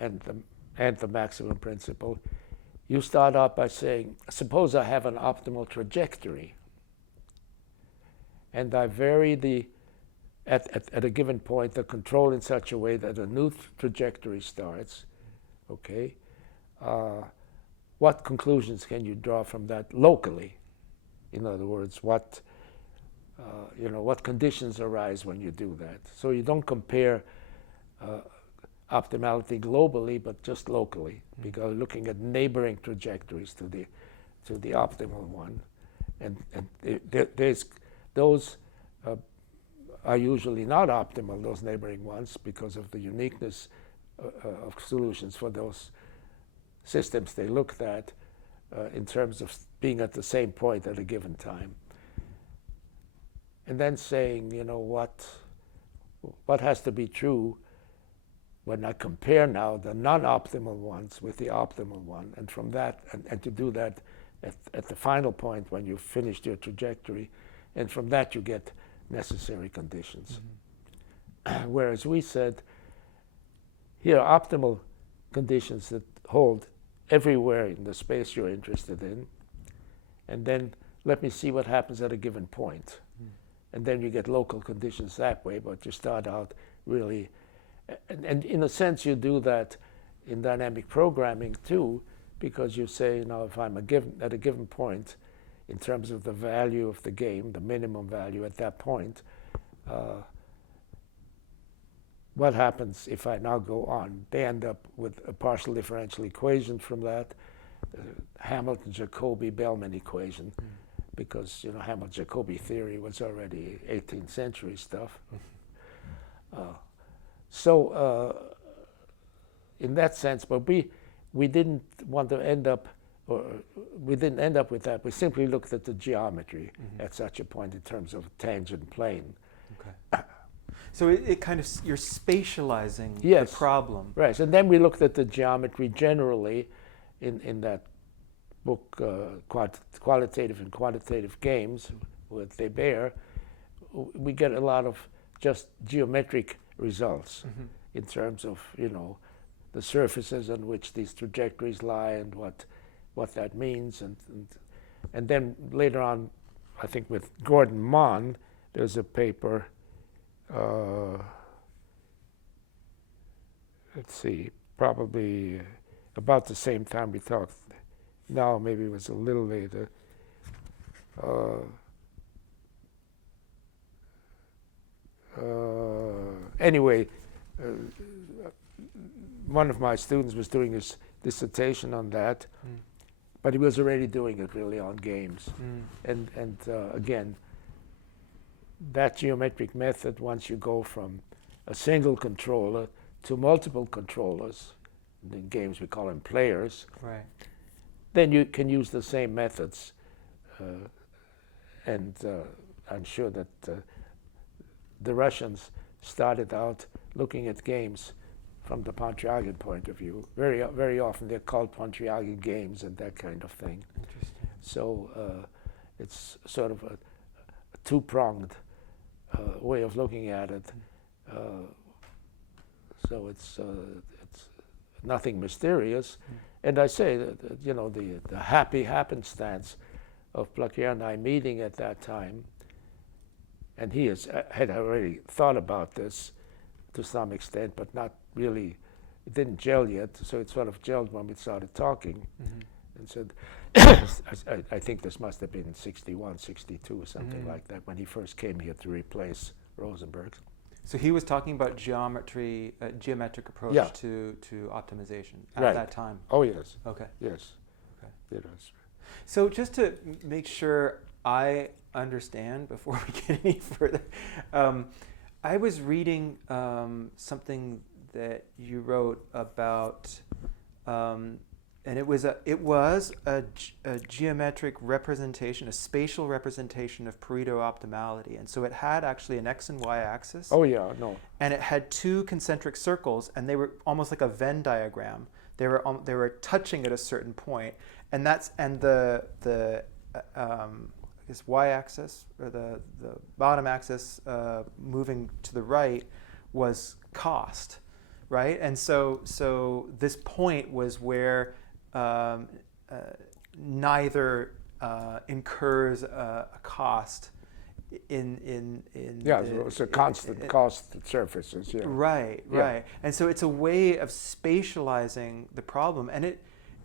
and the maximum principle, you start out by saying, suppose I have an optimal trajectory, and I vary at a given point the control in such a way that a new trajectory starts. Okay, what conclusions can you draw from that locally? In other words, what conditions arise when you do that? So you don't compare optimality globally, but just locally, because looking at neighboring trajectories to the optimal one, and those are usually not optimal, those neighboring ones, because of the uniqueness of solutions for those systems they looked at in terms of being at the same point at a given time. And then saying, what has to be true when I compare now the non-optimal ones with the optimal one, and from that, and to do that at the final point when you've finished your trajectory, and from that you get necessary conditions. Mm-hmm. Whereas we said, here are optimal conditions that hold everywhere in the space you're interested in, and then let me see what happens at a given point. And then you get local conditions that way, but you start out really, and in a sense you do that in dynamic programming too, because you say, if I'm at a given point, in terms of the value of the game, the minimum value at that point, what happens if I now go on? They end up with a partial differential equation from that, Hamilton-Jacobi-Bellman equation. Because Hamilton-Jacobi theory was already 18th century stuff. So in that sense, but we didn't want to end up, or we didn't end up with that. We simply looked at the geometry at such a point in terms of tangent plane. Okay. So it kind of, you're spatializing the problem. Right, and then we looked at the geometry generally in that book, Qualitative and Quantitative Games with Weber. We get a lot of just geometric results in terms of, the surfaces on which these trajectories lie and what that means. And then later on, I think with Gordon Mon, there's a paper, let's see, probably about the same time we talked. Now maybe it was a little later. Anyway, one of my students was doing his dissertation on that, but he was already doing it really on games. And again, that geometric method, once you go from a single controller to multiple controllers, in games we call them players, right, then you can use the same methods. And I'm sure that the Russians started out looking at games from the Pontryagin point of view. Very often they're called Pontryagin games and that kind of thing. Interesting. So it's sort of a two-pronged way of looking at it. So it's nothing mysterious. And I say that, the happy happenstance of Plaquier and I meeting at that time, and he had already thought about this to some extent, but not really, it didn't gel yet, so it sort of gelled when we started talking. And said, I think this must have been in 61, 62 or something like that, when he first came here to replace Rosenberg. So he was talking about geometric approach to optimization at that time. Oh yes. Okay. Yes. Okay. Yes. So just to make sure I understand before we get any further, I was reading something that you wrote about and it was a geometric representation, a spatial representation of Pareto optimality, and so it had actually an x and y axis. Oh yeah, no. And it had two concentric circles, and they were almost like a Venn diagram. They were touching at a certain point, and the I guess y-axis, or the bottom axis moving to the right, was cost, right? And so this point was where neither incurs a cost in yeah, so it's a constant cost at surfaces. Yeah. Right. And so it's a way of spatializing the problem, and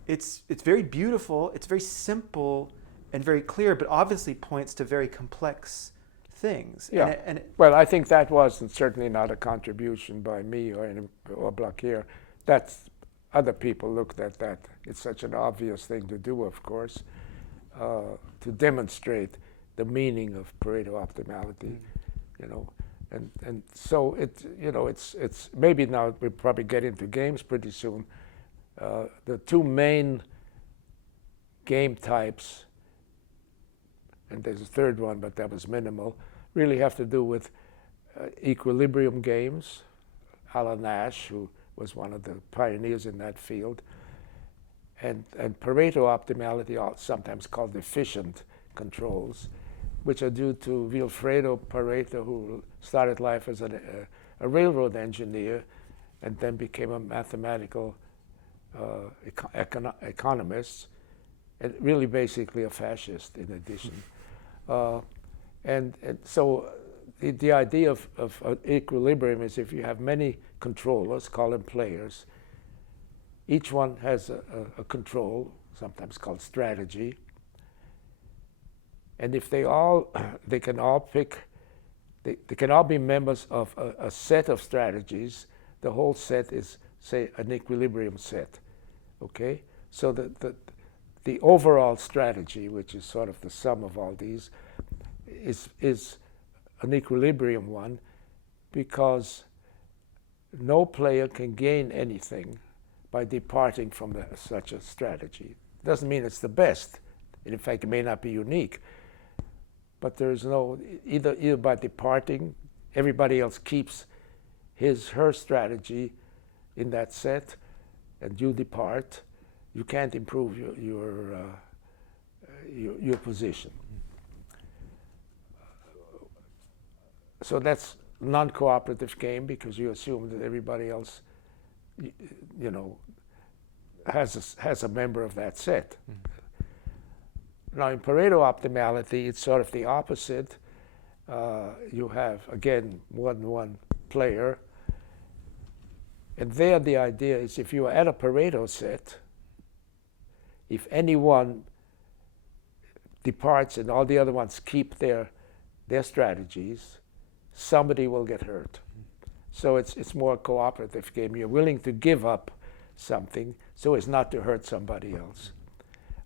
it's very beautiful. It's very simple and very clear, but obviously points to very complex things. Yeah. Well, I think that wasn't certainly not a contribution by me or Blaquier. That's other people looked at that. It's such an obvious thing to do, of course, to demonstrate the meaning of Pareto optimality, and so it's maybe now we'll probably get into games pretty soon. The two main game types, and there's a third one, but that was minimal, really have to do with equilibrium games. Alan Nash, who was one of the pioneers in that field, and Pareto optimality, sometimes called efficient controls, which are due to Vilfredo Pareto, who started life as a railroad engineer and then became a mathematical economist, and really basically a fascist in addition. And so the idea of equilibrium is if you have many controllers, call them players, each one has a control, sometimes called strategy, and if they can all pick, they can all be members of a set of strategies. The whole set is, say, an equilibrium set, okay? So the overall strategy, which is sort of the sum of all these, is an equilibrium one, because no player can gain anything by departing from such a strategy. Doesn't mean it's the best. In fact, it may not be unique. But there's no, either by departing, everybody else keeps her strategy in that set, and you depart, you can't improve your position. So that's non-cooperative game, because you assume that everybody else, has a member of that set. Now, in Pareto optimality, it's sort of the opposite. You have, again, one player. And there the idea is if you are at a Pareto set, if anyone departs and all the other ones keep their strategies, somebody will get hurt. So it's more a cooperative game. You're willing to give up something so as not to hurt somebody else.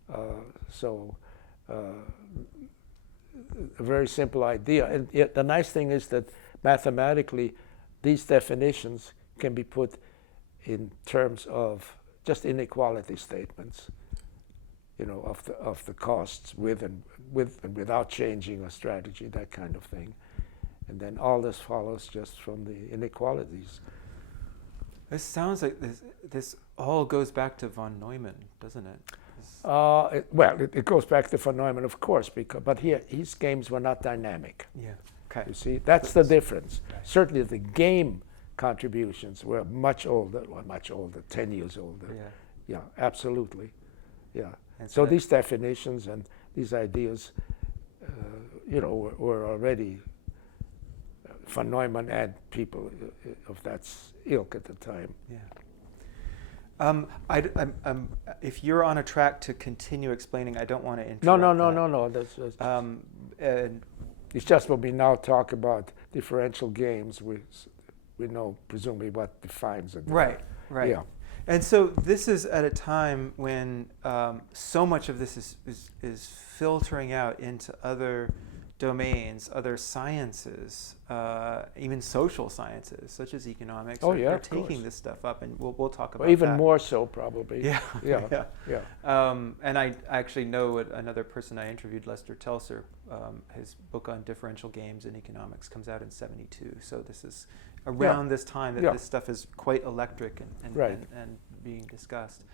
A very simple idea. And yet the nice thing is that mathematically these definitions can be put in terms of just inequality statements, of the costs with and without changing a strategy, that kind of thing. And then all this follows just from the inequalities. This sounds like this all goes back to von Neumann, doesn't it? It goes back to von Neumann, of course, but here his games were not dynamic. Yeah. Okay. You see, that's the difference. Right. Certainly, the game contributions were much older, 10 years older. Yeah. Yeah, absolutely. Yeah. And so these definitions and these ideas, were already von Neumann and people of that ilk at the time. Yeah. If you're on a track to continue explaining, I don't want to interrupt. No. That's it's just when we now talk about differential games, we know presumably what defines it. Right. Yeah. And so this is at a time when so much of this is filtering out into other domains, other sciences, even social sciences, such as economics, Oh, are, yeah, are of taking course. this stuff up, and we'll talk about Well, even that. more so, probably. Yeah, Yeah, yeah. yeah. And I actually know another person I interviewed, Lester Telser. His book on differential games in economics comes out in '72. So this is around this time that this stuff is quite electric and being discussed.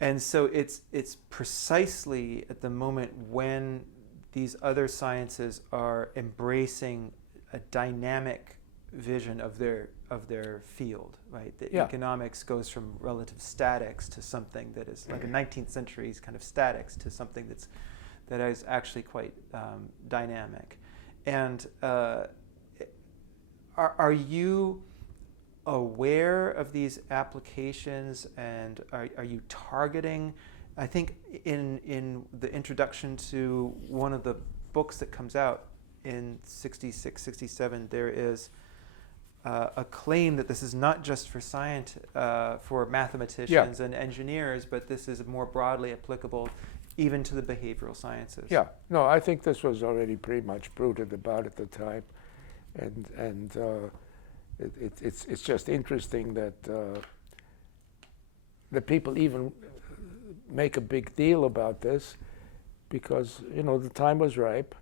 And so it's precisely at the moment when these other sciences are embracing a dynamic vision of their field, right? The economics goes from relative statics to something that is like a 19th century kind of statics to something that is actually quite dynamic. And are you aware of these applications, and are you targeting? I think in the introduction to one of the books that comes out in 66, 67, there is a claim that this is not just for for mathematicians and engineers, but this is more broadly applicable even to the behavioral sciences. Yeah, no, I think this was already pretty much bruited about at the time, and it's just interesting that the people even make a big deal about this, because the time was ripe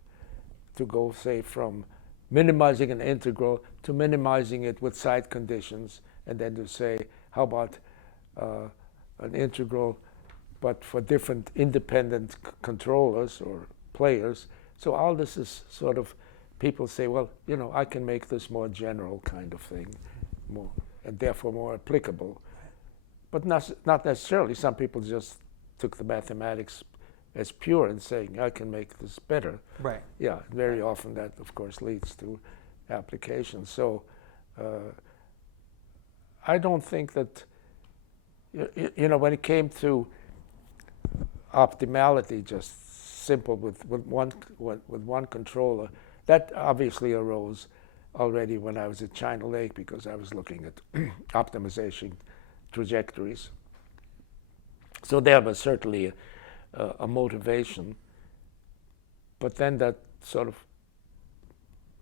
to go, say, from minimizing an integral to minimizing it with side conditions, and then to say, how about an integral but for different independent controllers or players. So all this is sort of, people say, well, I can make this more general kind of thing, more, and therefore more applicable. But not necessarily. Some people just took the mathematics as pure and saying, I can make this better. Right. Yeah, very often that, of course, leads to application. So I don't think that, when it came to optimality, just simple with one controller, that obviously arose already when I was at China Lake, because I was looking at optimization trajectories. So there was certainly a motivation, but then that sort of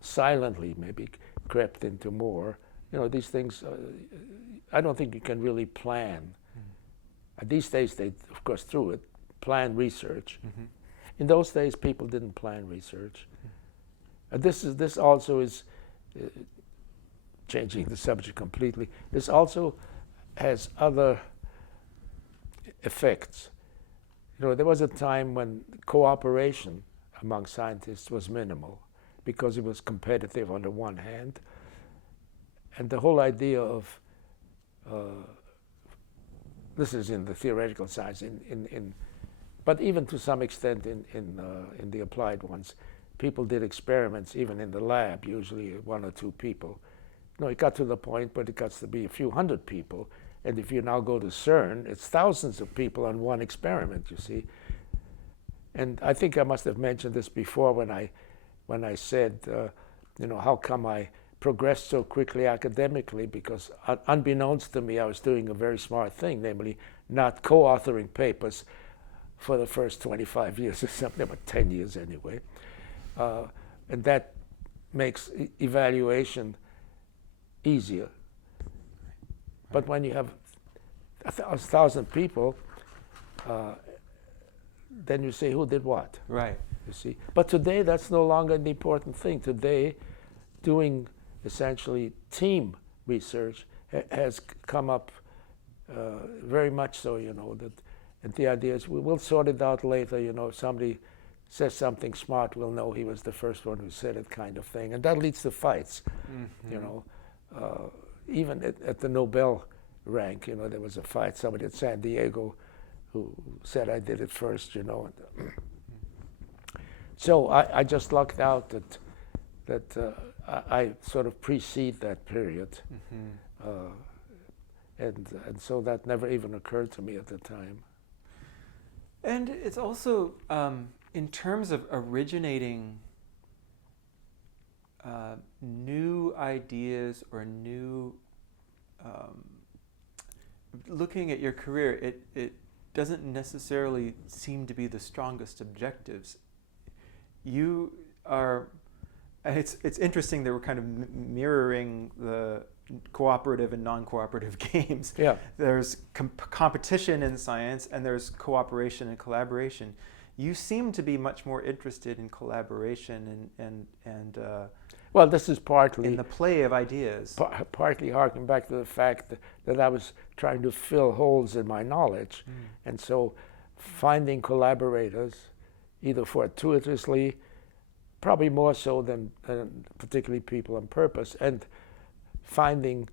silently maybe crept into more. These things, I don't think you can really plan. These days, they, of course, through it, plan research. Mm-hmm. In those days, people didn't plan research. This also is changing the subject completely. This also has other effects. There was a time when cooperation among scientists was minimal, because it was competitive on the one hand, and the whole idea of this is in the theoretical science, but even to some extent in the applied ones, people did experiments even in the lab, usually one or two people. It got to the point, but it got to be a few hundred people. And if you now go to CERN, it's thousands of people on one experiment, you see. And I think I must have mentioned this before when I said, how come I progressed so quickly academically? Because unbeknownst to me, I was doing a very smart thing, namely not co-authoring papers for the first 25 years or something, but 10 years anyway. And that makes evaluation easier. But when you have 1,000 people, then you say, who did what? Right. You see. But today, that's no longer the important thing. Today, doing essentially team research has come up very much so, that, and the idea is we'll sort it out later, if somebody says something smart, we'll know he was the first one who said it, kind of thing. And that leads to fights, even at the Nobel rank, there was a fight, somebody at San Diego who said I did it first, So I just lucked out that I sort of precede that period. And so that never even occurred to me at the time. And it's also, in terms of originating new ideas or new, looking at your career, it doesn't necessarily seem to be the strongest objectives. You are, it's interesting that we're kind of mirroring the cooperative and non-cooperative games. Yeah. There's competition in science, and there's cooperation and collaboration. You seem to be much more interested in collaboration and Well, this is partly in the play of ideas. Partly harking back to the fact that I was trying to fill holes in my knowledge, and so finding collaborators, either fortuitously, probably more so than particularly people on purpose, and finding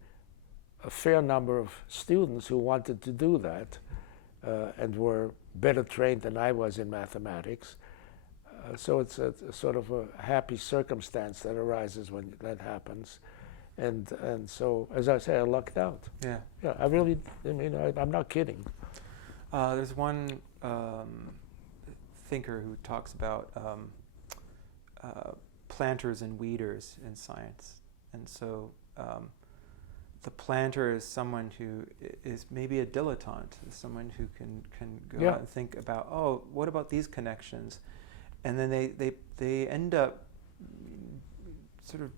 a fair number of students who wanted to do that and were better trained than I was in mathematics. So it's a sort of a happy circumstance that arises when that happens. And so, as I say, I lucked out. Yeah. Yeah, I'm not kidding. There's one thinker who talks about planters and weeders in science. And so the planter is someone who is maybe a dilettante, someone who can go out and think about, oh, what about these connections? And then they end up sort of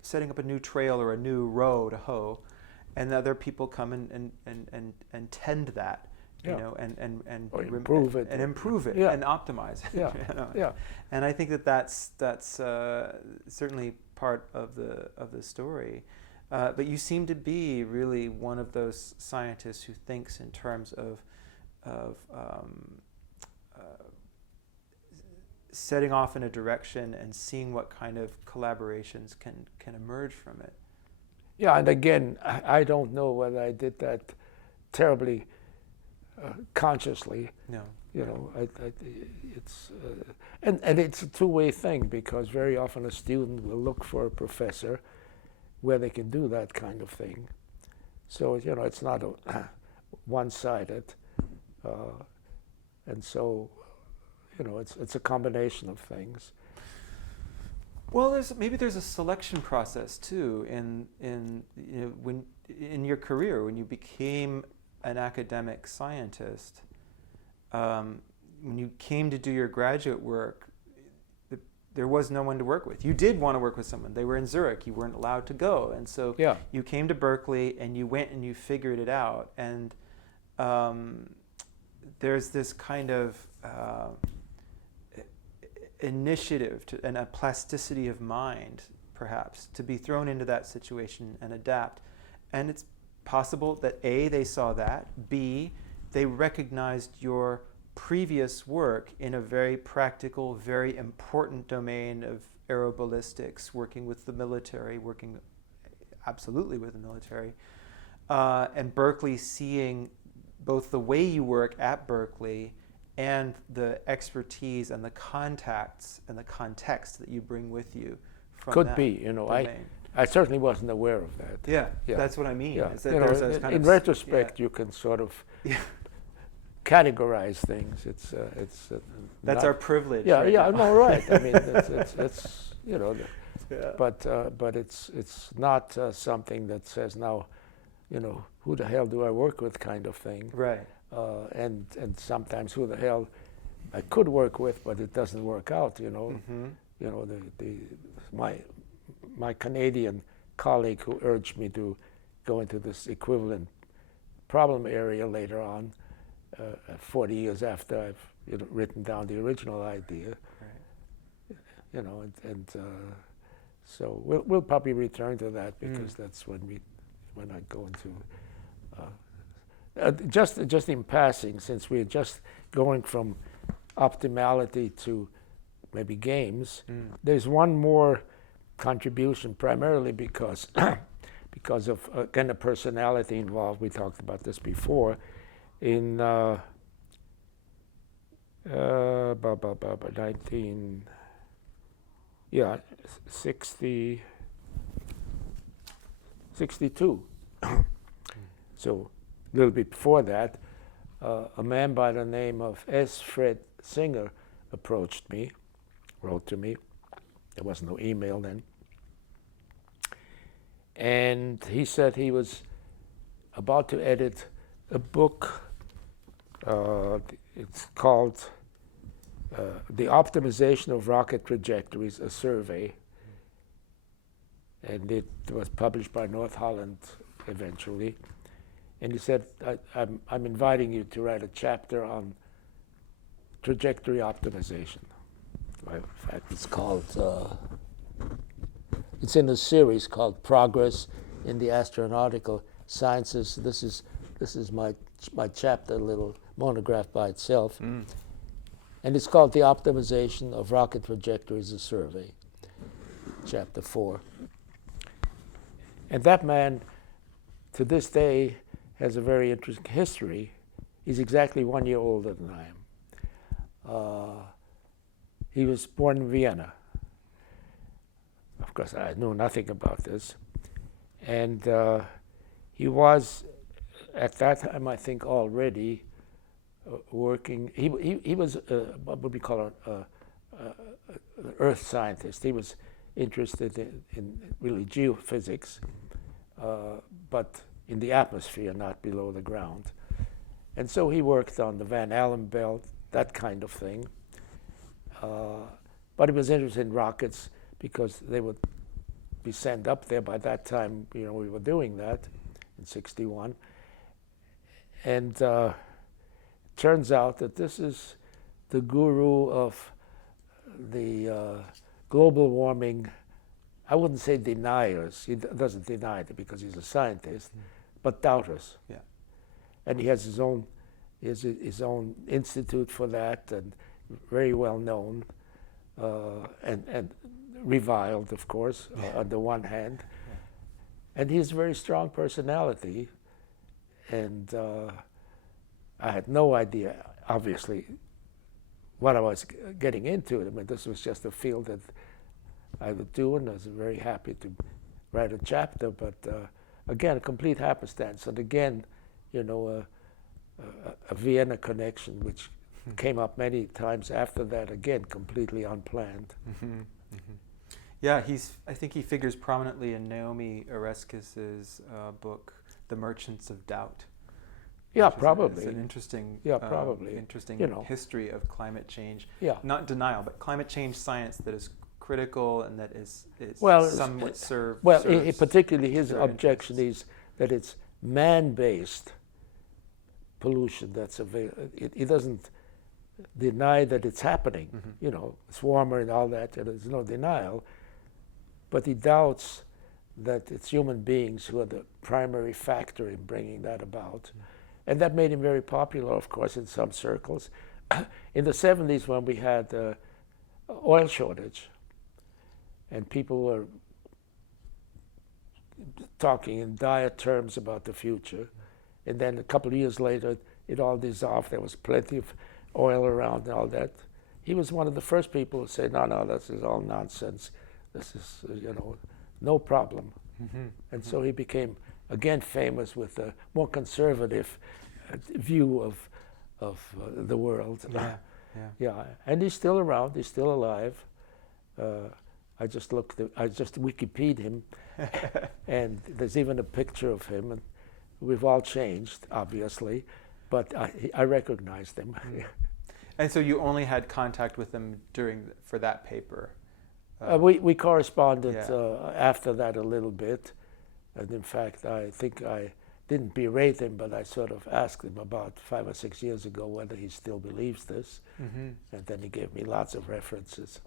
setting up a new trail or a new row to hoe, and other people come and tend that, you know, and improve it and optimize it. Yeah. You know? Yeah. And I think that's certainly part of the story. But you seem to be really one of those scientists who thinks in terms of setting off in a direction and seeing what kind of collaborations can emerge from it. Yeah, and again, I don't know whether I did that terribly consciously. No. You know, it's and it's a two-way thing, because very often a student will look for a professor where they can do that kind of thing. So, you know, it's not one-sided, and so, you know, it's a combination of things. Well, maybe there's a selection process too in you know, when in your career, when you became an academic scientist, when you came to do your graduate work, there was no one to work with. You did want to work with someone. They were in Zurich. You weren't allowed to go, and so you came to Berkeley and you went and you figured it out. And there's this kind of initiative and a plasticity of mind, perhaps, to be thrown into that situation and adapt. And it's possible that A, they saw that, B, they recognized your previous work in a very practical, very important domain of aeroballistics, working with the military, working absolutely with the military, and Berkeley seeing both the way you work at Berkeley and the expertise and the contacts and the context that you bring with you from Could that be, you know, domain. I certainly wasn't aware of that. Yeah, that's what I mean. Yeah. Is that You know, in retrospect, you can sort of categorize things. It's that's our privilege. Yeah, right yeah, now. no, right. I mean, it's you know, but it's not something that says now, you know, who the hell do I work with, kind of thing. Right. And sometimes who the hell I could work with, but it doesn't work out. You know, you know, my Canadian colleague who urged me to go into this equivalent problem area later on, 40 years after I've written down the original idea. Right. You know, and so we'll probably return to that, because that's when I go into. Just in passing, since we're just going from optimality to maybe games, there's one more contribution, primarily because of kind of personality involved. We talked about this before. In 62. So a little bit before that, a man by the name of S. Fred Singer approached me, wrote to me. There was no email then. And he said he was about to edit a book. It's called the optimization of rocket trajectories, a survey, and it was published by North Holland eventually. And he said, I'm inviting you to write a chapter on trajectory optimization. In fact, it's called, it's in a series called Progress in the Astronautical Sciences. This is my chapter, a little monograph by itself. And it's called The Optimization of Rocket Trajectories, a Survey, chapter 4. And that man, to this day, has a very interesting history. He's exactly 1 year older than I am. He was born in Vienna. Of course, I knew nothing about this. And he was, at that time, I think, already working. He was what would we call an earth scientist. He was interested in really geophysics, but in the atmosphere, not below the ground. And so he worked on the Van Allen belt, that kind of thing. But he was interested in rockets because they would be sent up there. By that time, we were doing that in '61. And turns out that this is the guru of the global warming. I wouldn't say deniers. He doesn't deny it because he's a scientist, but doubters. Yeah. And he has his own institute for that, and very well known, and reviled, of course, on the one hand. Yeah. And he has a very strong personality, and I had no idea, obviously, what I was getting into. I mean, this was just a field that I would do, and I was very happy to write a chapter, but again, a complete happenstance. And again, a Vienna connection, which came up many times after that, again, completely unplanned. Yeah, I think he figures prominently in Naomi Oreskes' book, The Merchants of Doubt. Yeah, probably. It's an interesting, interesting history of climate change. Yeah. Not denial, but climate change science that is critical and that is somewhat served. Well, particularly his objection is that it's man-based pollution that's available. He doesn't deny that it's happening. It's warmer and all that. There's no denial, but he doubts that it's human beings who are the primary factor in bringing that about. And that made him very popular, of course, in some circles. In the 70s, when we had oil shortage, and people were talking in dire terms about the future, and then a couple of years later, it all dissolved. There was plenty of oil around and all that. He was one of the first people to say, no, this is all nonsense. This is, no problem. And so he became, again, famous with a more conservative view of the world. Yeah, and he's still around. He's still alive. I just Wikipedia'd him, and there's even a picture of him. And we've all changed, obviously, but I recognized him. And so you only had contact with him for that paper? We corresponded after that a little bit. And in fact, I think I didn't berate him, but I sort of asked him about 5 or 6 years ago whether he still believes this. And then he gave me lots of references.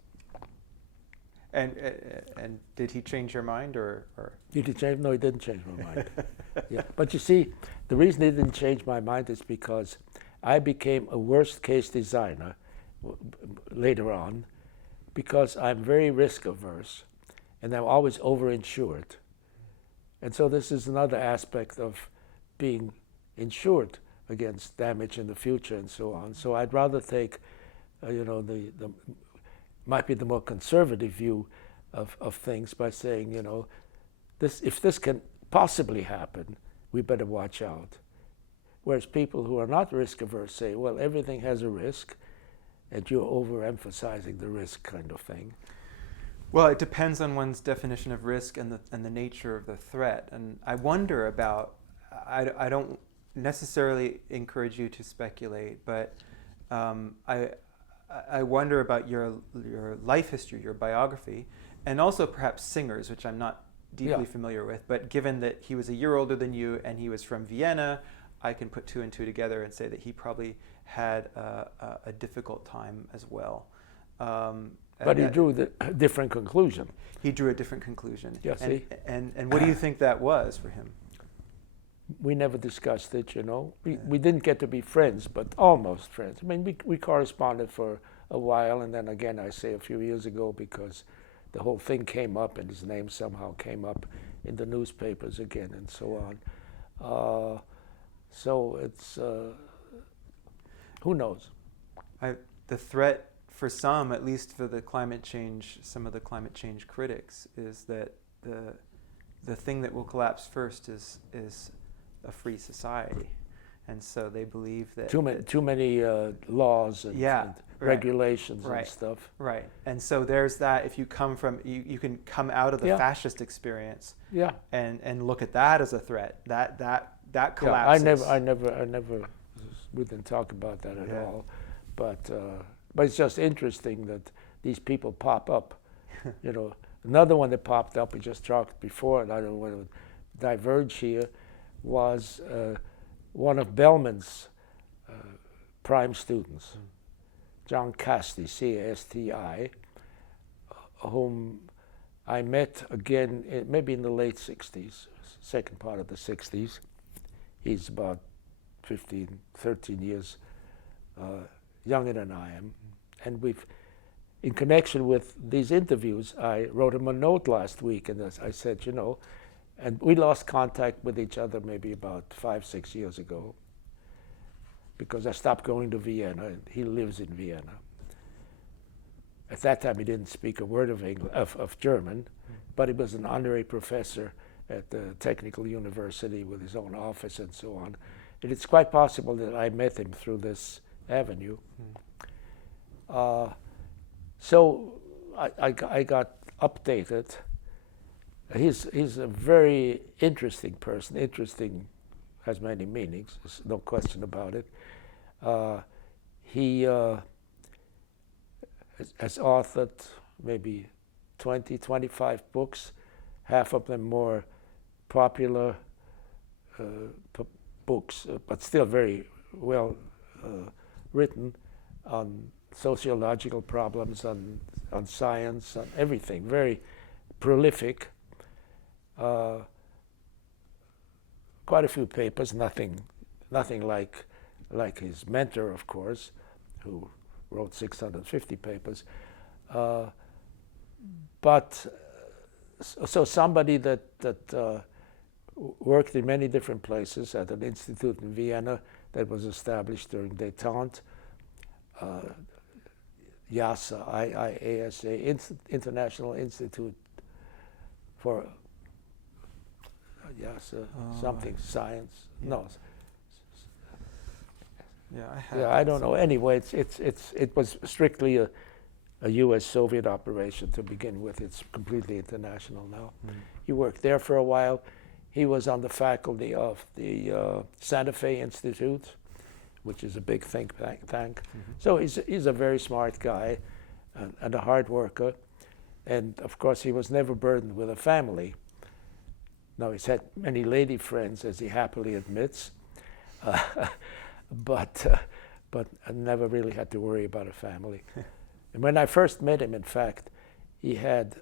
And did he change your mind, or? Did he change? No, he didn't change my mind. Yeah, but you see, the reason he didn't change my mind is because I became a worst-case designer later on, because I'm very risk-averse, and I'm always over-insured. And so this is another aspect of being insured against damage in the future and so on. So I'd rather take, might be the more conservative view of things by saying, if this can possibly happen, we better watch out. Whereas people who are not risk-averse say, well, everything has a risk, and you're overemphasizing the risk kind of thing. Well, it depends on one's definition of risk and the nature of the threat. And I wonder about, I don't necessarily encourage you to speculate, but I I wonder about your life history, your biography, and also perhaps Singer's, which I'm not deeply familiar with. But given that he was a year older than you and he was from Vienna, I can put two and two together and say that he probably had a difficult time as well. But he drew a different conclusion. He drew a different conclusion. Yeah, see? And what do you think that was for him? We never discussed it, you know. We didn't get to be friends, but almost friends. I mean, we corresponded for a while, and then again, I say a few years ago, because the whole thing came up and his name somehow came up in the newspapers again and so on. So it's, who knows? The threat for some, at least for the climate change, some of the climate change critics, is that the thing that will collapse first is a free society. And so they believe that too many laws and regulations and stuff. Right. And so there's that. If you come from, you can come out of the fascist experience. Yeah. And look at that as a threat. That collapses. I never. We didn't talk about that at all. But it's just interesting that these people pop up. You know, another one that popped up we just talked before, and I don't know whether it would diverge here, was one of Bellman's prime students, John Cassady, C-A-S-T-I, whom I met again maybe in the late 60s, second part of the 60s. He's about 13 years younger than I am. And in connection with these interviews, I wrote him a note last week, and I said, you know, and we lost contact with each other maybe about 5-6 years ago, because I stopped going to Vienna, and he lives in Vienna. At that time, he didn't speak a word of German, but he was an honorary professor at the Technical University with his own office and so on. And it's quite possible that I met him through this avenue. So I got updated. He's a very interesting person. Interesting has many meanings, there's no question about it. He has authored maybe 20, 25 books, half of them more popular books, but still very well written on sociological problems, on science, on everything, very prolific. Quite a few papers, nothing like his mentor, of course, who wrote 650 papers. But so somebody that worked in many different places at an institute in Vienna that was established during détente, IASA, I-I-A-S-A, International Institute for something science. Yeah. No. Yeah, I don't know. Anyway, it was strictly a U.S.-Soviet operation to begin with. It's completely international now. He worked there for a while. He was on the faculty of the Santa Fe Institute, which is a big think tank. So he's a very smart guy and a hard worker. And of course, he was never burdened with a family. Now, he's had many lady friends, as he happily admits, but I never really had to worry about a family. And when I first met him, in fact, he had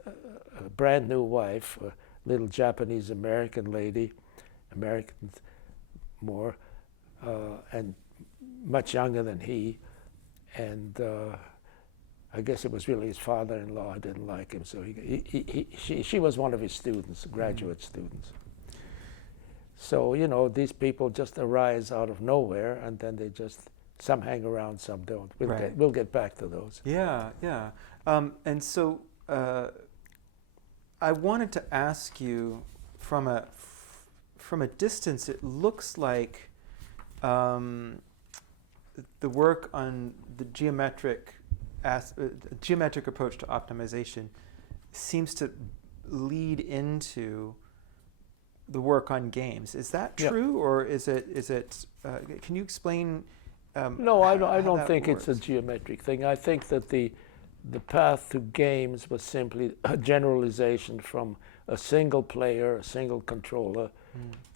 a brand new wife, a little Japanese-American lady, American more, and much younger than he. And I guess it was really his father-in-law who didn't like him, so she was one of his students, graduate students. So, you know, these people just arise out of nowhere, and then some hang around, some don't. We'll get back to those. Yeah. And so I wanted to ask you, from a distance, it looks like the work on the geometric approach to optimization seems to lead into the work on games. Is that true, or is it? Can you explain No, I how don't that think it's a works. geometric thing. I think that the path to games was simply a generalization from a single player, a single controller,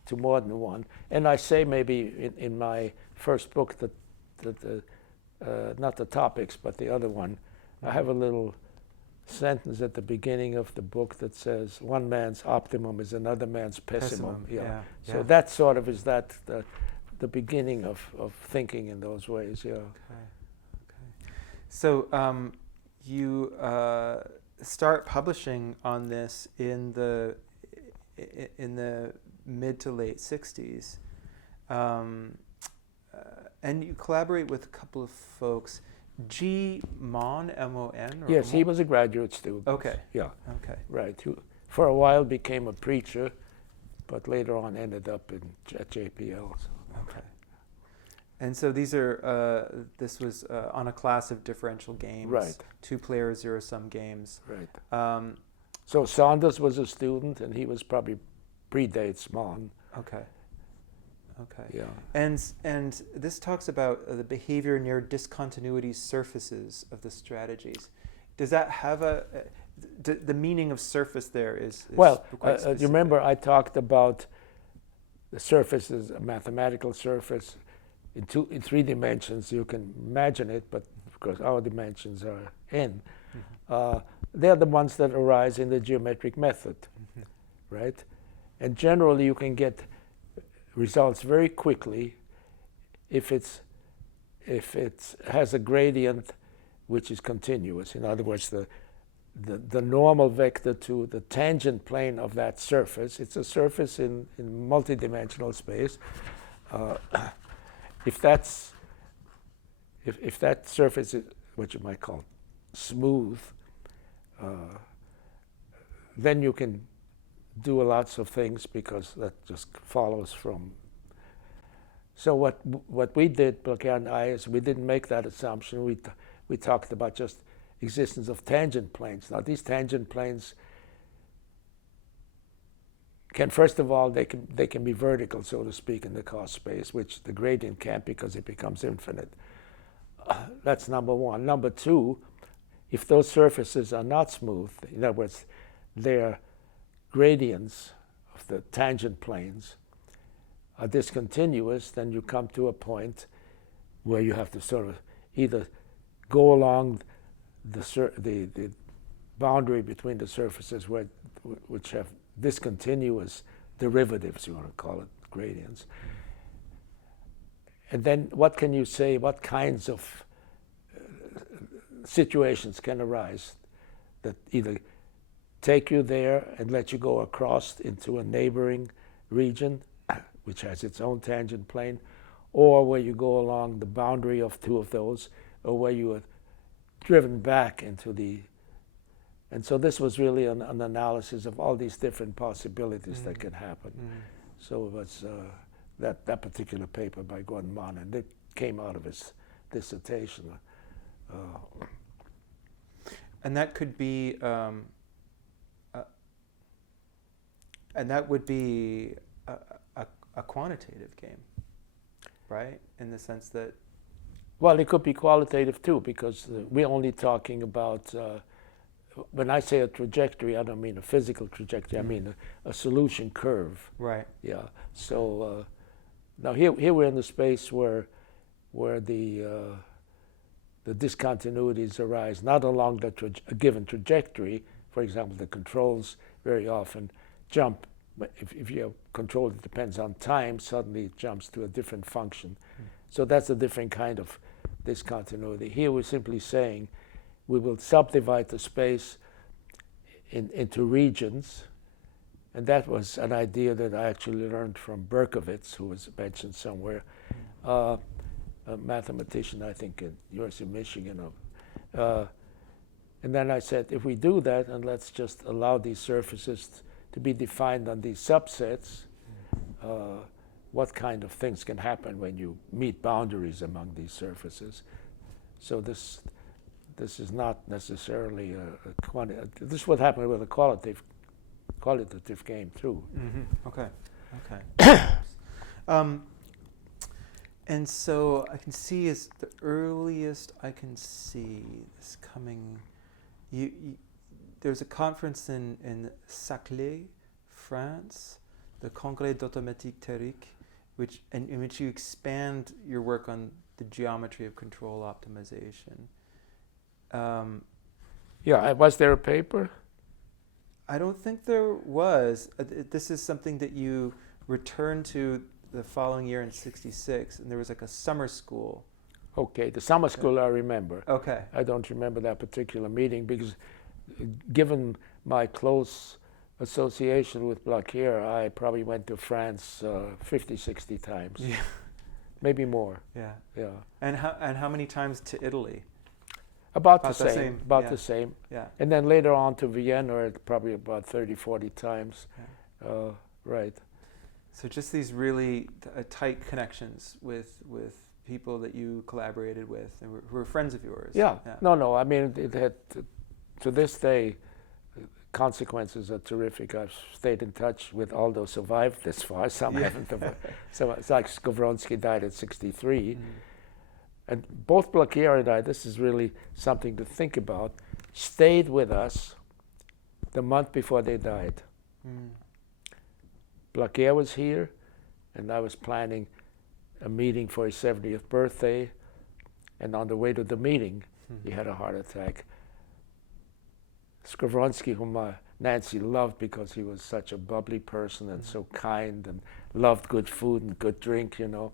to more than one. And I say maybe in my first book that not the topics, but the other one, I have a little sentence at the beginning of the book that says, one man's optimum is another man's pessimum. Yeah. So that sort of is the beginning of thinking in those ways, yeah. Okay. So you start publishing on this in the mid to late 60s. And you collaborate with a couple of folks. G. Mon, M-O-N? Yes, he was a graduate student. Okay. Yeah. Okay. Right. Who, for a while became a preacher, but later on ended up at JPL. So. Okay. And so these are, this was on a class of differential games. Right. 2-player, zero-sum games. Right. So Saunders was a student, and he was probably predates Mon. Okay. Okay. Yeah. And this talks about the behavior near discontinuity surfaces of the strategies. Does that have the meaning of surface there is well, quite specific? you remember I talked about the surface is a mathematical surface in 3 dimensions. You can imagine it, but of course our dimensions are n. They're the ones that arise in the geometric method, right? And generally you can get results very quickly if it has a gradient which is continuous. In other words, the normal vector to the tangent plane of that surface. It's a surface in multidimensional space. If that surface is what you might call smooth, then you can do lots of things because that just follows from. So what we did, Blair and I, is we didn't make that assumption. We talked about just existence of tangent planes. Now these tangent planes can, first of all, they can be vertical, so to speak, in the cost space, which the gradient can't because it becomes infinite. That's number one. Number two, if those surfaces are not smooth, in other words, they're gradients of the tangent planes are discontinuous, then you come to a point where you have to sort of either go along the boundary between the surfaces which have discontinuous derivatives, you want to call it, gradients. And then what can you say, what kinds of situations can arise that either take you there and let you go across into a neighboring region, which has its own tangent plane, or where you go along the boundary of 2 of those, or where you are driven back into the. And so this was really an analysis of all these different possibilities that can happen. So it was that particular paper by Gordon Mon, and it came out of his dissertation. And that could be. And that would be a quantitative game, right? In the sense that... Well, it could be qualitative too, because we're only talking about, when I say a trajectory, I don't mean a physical trajectory, I mean a solution curve. Right. Yeah. So now here we're in the space where the discontinuities arise not along a given trajectory. For example, the controls very often jump. If you have control that depends on time, suddenly it jumps to a different function. So that's a different kind of discontinuity. Here we're simply saying we will subdivide the space into regions, and that was an idea that I actually learned from Berkowitz, who was mentioned somewhere, a mathematician, I think, at University of Michigan. And then I said, if we do that, and let's just allow these surfaces to be defined on these subsets, what kind of things can happen when you meet boundaries among these surfaces. So this is not necessarily a quantitative. This is what happened with a qualitative game too. Okay. And so I can see is the earliest I can see this coming. There's a conference in Saclay, France, the Congrès d'automatique théorique, in which you expand your work on the geometry of control optimization. Was there a paper? I don't think there was. This is something that you returned to the following year in '66, and there was like a summer school. Okay, the summer school I remember. Okay. I don't remember that particular meeting because given my close association with Blaquier, I probably went to France 50, 60 times. Yeah. Maybe more. Yeah. Yeah. And how many times to Italy? About the same. About yeah. the same. Yeah. And then later on to Vienna, probably about 30, 40 times. Yeah. Right. So just these really tight connections with people that you collaborated with and who were friends of yours. Yeah. No. I mean, it had, to this day, consequences are terrific. I've stayed in touch with all those survived this far. Some haven't. So it's like Skowronski died at 63. And both Blaquier and I, this is really something to think about, stayed with us the month before they died. Blaquier was here, and I was planning a meeting for his 70th birthday, and on the way to the meeting, he had a heart attack. Skowronski, whom Nancy loved because he was such a bubbly person and so kind and loved good food and good drink, you know.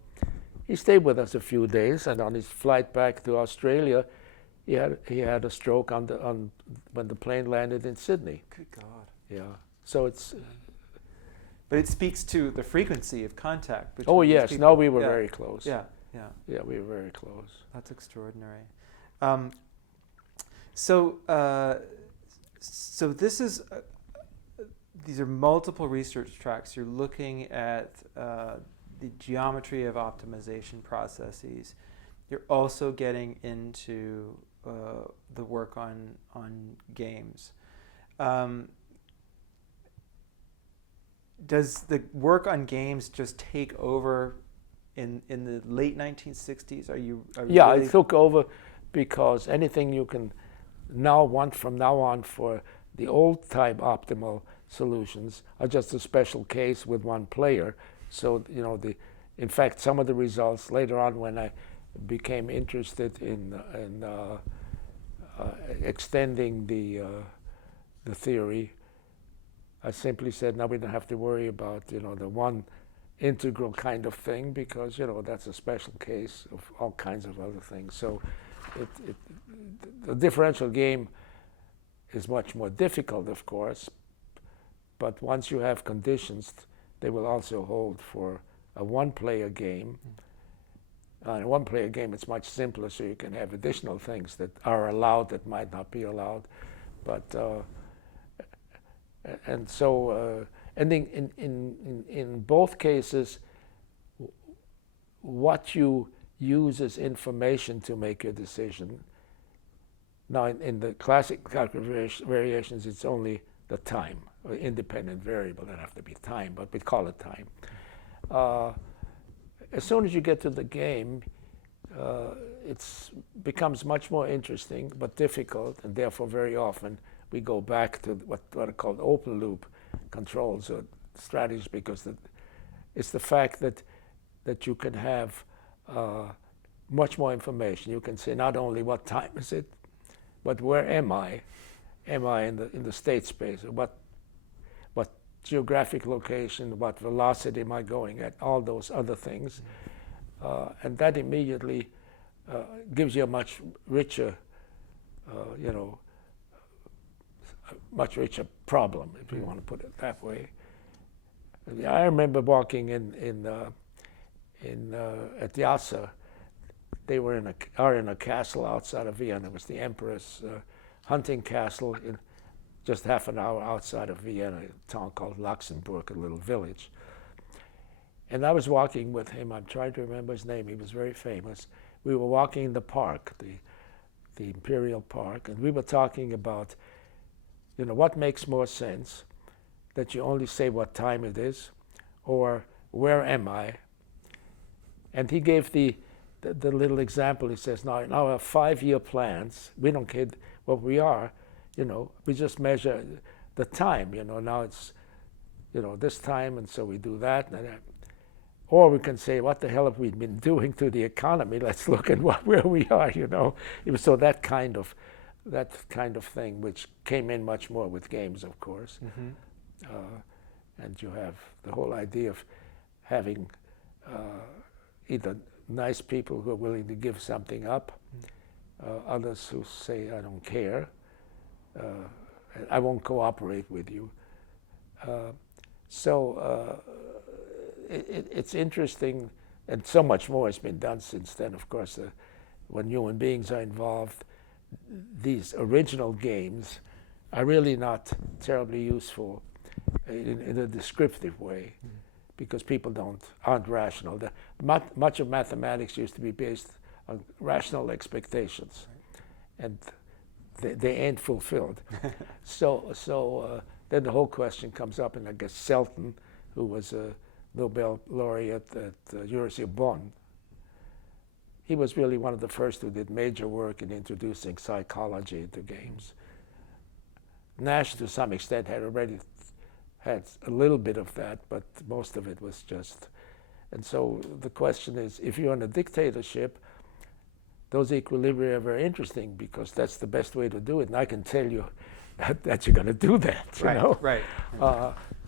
He stayed with us a few days, and on his flight back to Australia, he had a stroke when the plane landed in Sydney. Good God. Yeah. So it's. But it speaks to the frequency of contact between Oh these yes, people. no, we were very close. Yeah. Yeah, we were very close. That's extraordinary. So this is. These are multiple research tracks. You're looking at the geometry of optimization processes. You're also getting into the work on games. Does the work on games just take over in the late 1960s? Are you really it took over because anything you can now want from now on for the old type optimal solutions are just a special case with one player. So, you know, in fact, some of the results later on when I became interested in extending the theory, I simply said, now we don't have to worry about, you know, the one integral kind of thing because, you know, that's a special case of all kinds of other things. So the differential game is much more difficult, of course, but once you have conditions, they will also hold for a one-player game. In a one-player game, it's much simpler, so you can have additional things that are allowed that might not be allowed. But and so, and in both cases, what you use as information to make your decision. Now, in the classic calculation variations, it's only the time, or independent variable. Doesn't have to be time, but we call it time. As soon as you get to the game, it becomes much more interesting, but difficult, and therefore very often we go back to what are called open loop controls or strategies, because it's the fact that you can have much more information. You can say not only what time is it, but where am I? Am I in the state space? What geographic location? What velocity am I going at? All those other things, and that immediately gives you a much richer, much richer problem, if you want to put it that way. I remember walking in at Yassa. They were in a castle outside of Vienna. It was the Emperor's hunting castle in just half an hour outside of Vienna, a town called Luxembourg, a little village. And I was walking with him. I'm trying to remember his name. He was very famous. We were walking in the park, the Imperial Park, and we were talking about, you know, what makes more sense, that you only say what time it is, or where am I, And he gave the little example. He says, now our 5-year plans, we don't care what we are, we just measure the time, now it's, this time, and so we do that and that. Or we can say, what the hell have we been doing to the economy? Let's look at where we are, So that kind of thing, which came in much more with games, of course. Mm-hmm. And you have the whole idea of having either nice people who are willing to give something up, others who say, I don't care, I won't cooperate with you. It's interesting, and so much more has been done since then. Of course, when human beings are involved, these original games are really not terribly useful in a descriptive way, because people aren't rational. Much of mathematics used to be based on rational expectations, and they ain't fulfilled. So then the whole question comes up, and I guess Selton, who was a Nobel laureate at the University of Bonn, he was really one of the first who did major work in introducing psychology into games. Nash, to some extent, had already had a little bit of that, but most of it was just. And so the question is, if you're in a dictatorship, those equilibria are very interesting, because that's the best way to do it. And I can tell you that you're going to do that, you know? Right.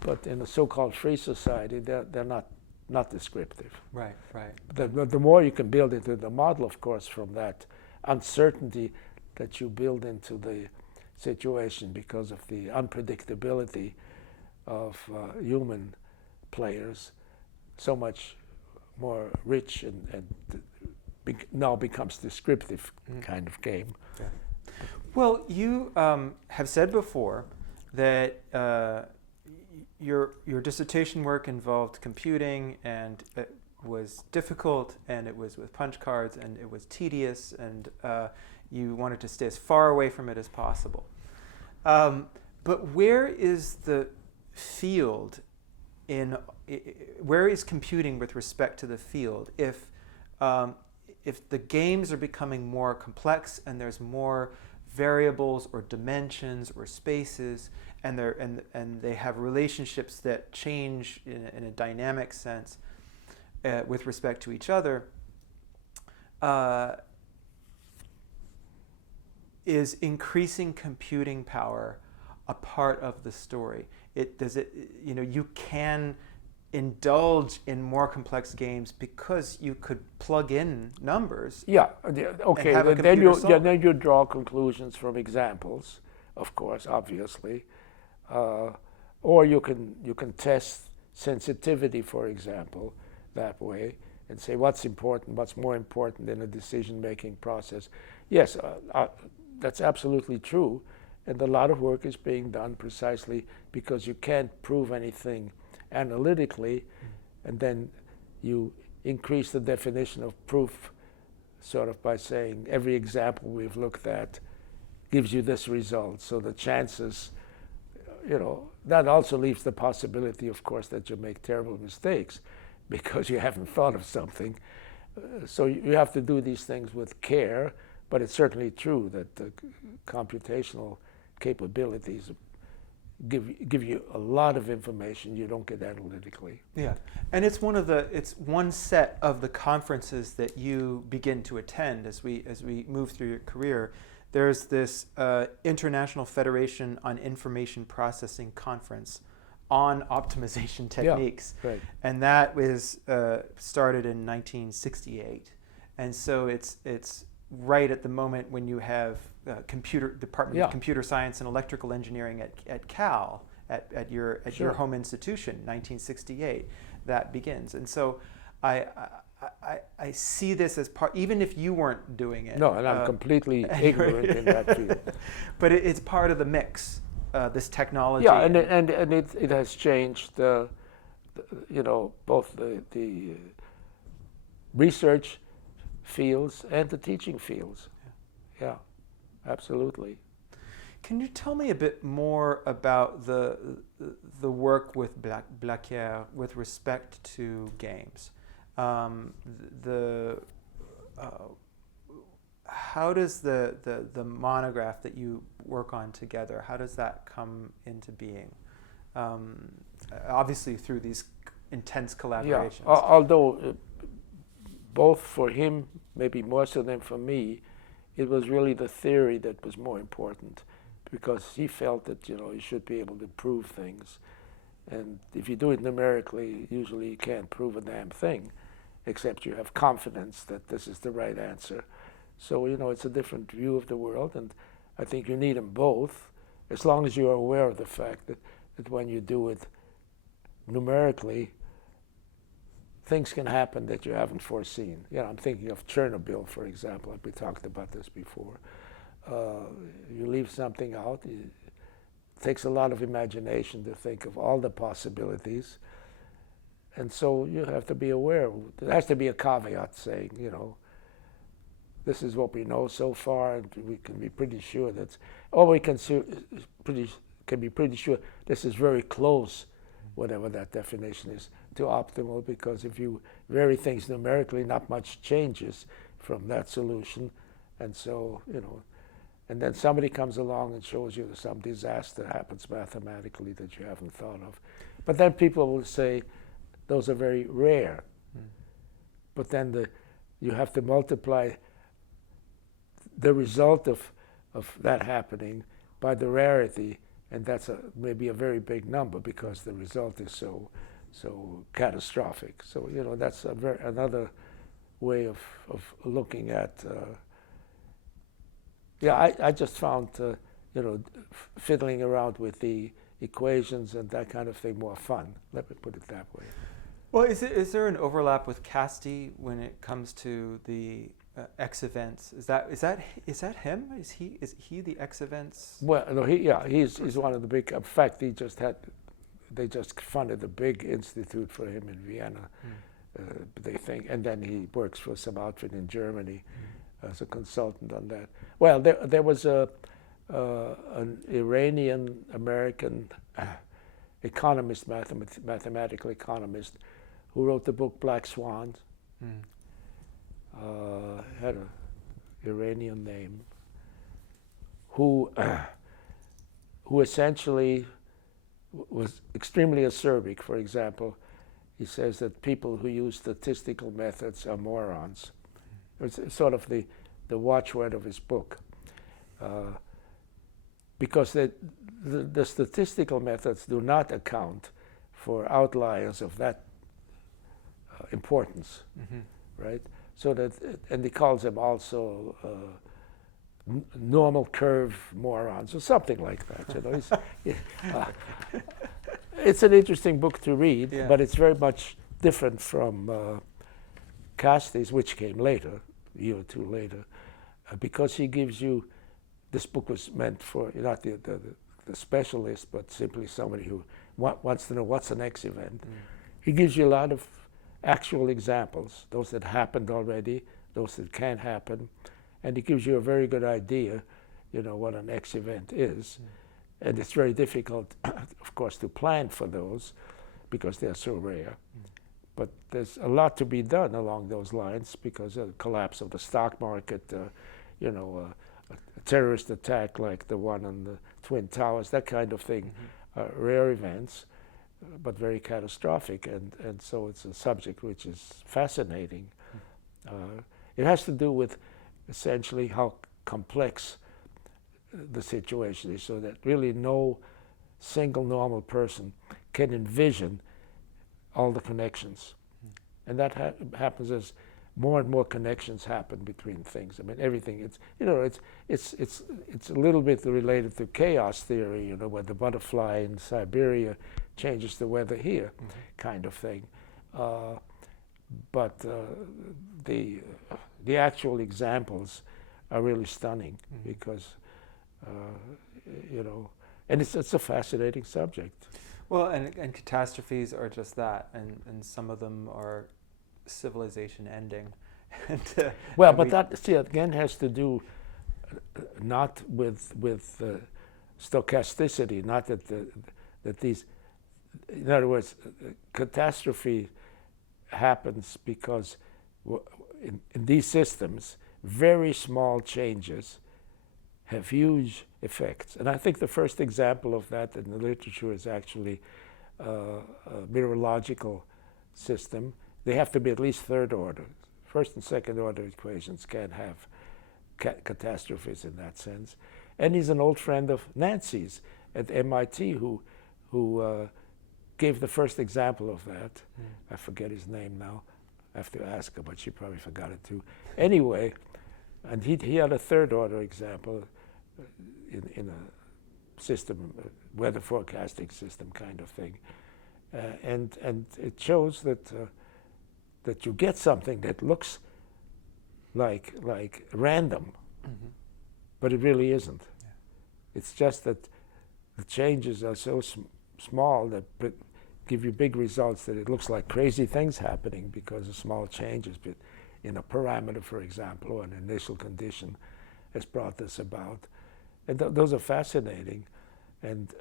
But in a so-called free society, they're not descriptive. Right. The more you can build into the model, of course, from that uncertainty that you build into the situation because of the unpredictability of human players, so much more rich and now becomes descriptive kind of game. Yeah. Well, you have said before that your dissertation work involved computing, and it was difficult, and it was with punch cards, and it was tedious, and you wanted to stay as far away from it as possible. But where is the field where is computing with respect to the field if the games are becoming more complex and there's more variables or dimensions or spaces, and they have relationships that change in a dynamic sense with respect to each other, is increasing computing power a part of the story? You can indulge in more complex games because you could plug in numbers. Yeah, okay. Then you draw conclusions from examples, of course, obviously, or you can test sensitivity, for example, that way, and say what's important, what's more important in a decision-making process. Yes, that's absolutely true, and a lot of work is being done precisely because you can't prove anything analytically, and then you increase the definition of proof sort of by saying every example we've looked at gives you this result. So the chances, that also leaves the possibility, of course, that you make terrible mistakes because you haven't thought of something. So you have to do these things with care, but it's certainly true that the computational capabilities give you a lot of information you don't get analytically. Yeah, and it's one set of the conferences that you begin to attend as we move through your career. There's this International Federation on Information Processing conference on optimization techniques, right. And that was started in 1968, and so it's right at the moment when you have Department of Computer Science and Electrical Engineering at Cal, at your home institution, 1968, that begins. And so I see this as part, even if you weren't doing it. No, and I'm completely ignorant in that field. But it's part of the mix, this technology. Yeah, and it has changed, both the research fields and the teaching fields. Yeah, absolutely. Can you tell me a bit more about the work with Blaquière with respect to games? the how does the monograph that you work on together, how does that come into being? Obviously through these intense collaborations. Yeah, although both for him, maybe more so than for me, it was really the theory that was more important, because he felt that, you should be able to prove things. And if you do it numerically, usually you can't prove a damn thing, except you have confidence that this is the right answer. So, it's a different view of the world, and I think you need them both, as long as you're aware of the fact that when you do it numerically, things can happen that you haven't foreseen. I'm thinking of Chernobyl, for example. We talked about this before. You leave something out. It takes a lot of imagination to think of all the possibilities. And so you have to be aware. There has to be a caveat saying, this is what we know so far, and we can be pretty sure we can be pretty sure this is very close, whatever that definition is, to optimal, because if you vary things numerically, not much changes from that solution. And so, and then somebody comes along and shows you that some disaster happens mathematically that you haven't thought of. But then people will say, those are very rare. But then you have to multiply the result of that happening by the rarity, and that's maybe a very big number because the result is so catastrophic. So that's another way of looking at. I just found fiddling around with the equations and that kind of thing more fun. Let me put it that way. Well, is there an overlap with Cassady when it comes to the X events? Is that him? Is he the X events? Well, no, he's one of the big. In fact, they just funded a big institute for him in Vienna. They think, and then he works for some outfit in Germany as a consultant on that. Well, there was an Iranian American economist, mathematical economist, who wrote the book Black Swans. Had an Iranian name, who essentially was extremely acerbic. For example, he says that people who use statistical methods are morons. It's sort of the watchword of his book, because the statistical methods do not account for outliers of that importance, right? So that, and he calls them also normal curve morons or something like that. It's an interesting book to read, but it's very much different from Cassady's, which came later, a year or two later, because he gives you. This book was meant for not the specialist, but simply somebody who wants to know what's the next event. He gives you a lot of actual examples, those that happened already, those that can happen, and he gives you a very good idea, what an X event is. And it's very difficult, of course, to plan for those because they're so rare. But there's a lot to be done along those lines because of the collapse of the stock market, a terrorist attack like the one on the Twin Towers, that kind of thing, rare events, but very catastrophic, and so it's a subject which is fascinating. It has to do with essentially how complex the situation is, so that really no single normal person can envision all the connections. And that happens as more and more connections happen between things. I mean, everything. It's a little bit related to chaos theory. Where the butterfly in Siberia changes the weather here, kind of thing. But the actual examples are really stunning because and it's a fascinating subject. Well, and catastrophes are just that, and some of them are civilization ending. That again has to do not with stochasticity, not that these, in other words, catastrophe happens because in these systems, very small changes have huge effects. And I think the first example of that in the literature is actually a meteorological system. They have to be at least third order. First and second order equations can't have catastrophes in that sense. And he's an old friend of Nancy's at MIT who gave the first example of that. I forget his name now. I have to ask her, but she probably forgot it too. Anyway, and he had a third order example in a system, weather forecasting system kind of thing. And it shows that you get something that looks like random, but it really isn't. Yeah. It's just that the changes are so small that give you big results that it looks like crazy things happening because of small changes. But in a parameter, for example, or an initial condition has brought this about. And those are fascinating. And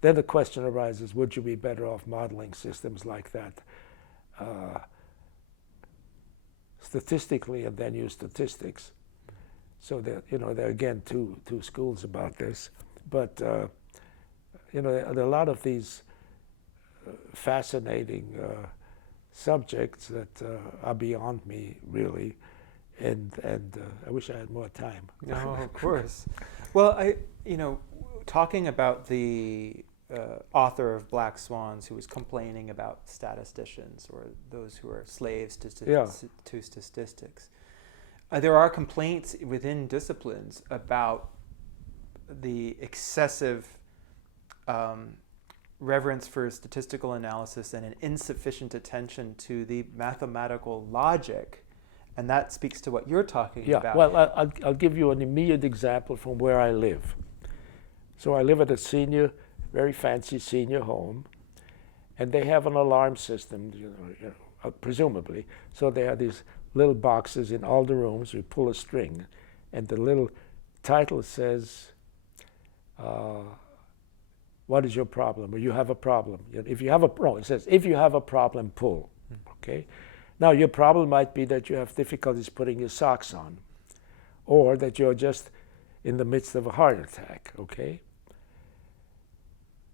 then the question arises, would you be better off modeling systems like that statistically and then use statistics? So there are again two schools about this. But there are a lot of these fascinating subjects that are beyond me, really, and I wish I had more time. No, of course. Well, talking about the author of Black Swans, who was complaining about statisticians or those who are slaves to statistics, there are complaints within disciplines about the excessive reverence for statistical analysis and an insufficient attention to the mathematical logic. And that speaks to what you're talking about. Well, I'll give you an immediate example from where I live. So I live at a very fancy senior home, and they have an alarm system, presumably. So they have these little boxes in all the rooms. We pull a string, and the little title says, what is your problem? Or you have a problem. If you have it says, if you have a problem, pull. Okay. Now, your problem might be that you have difficulties putting your socks on, or that you're just in the midst of a heart attack, okay?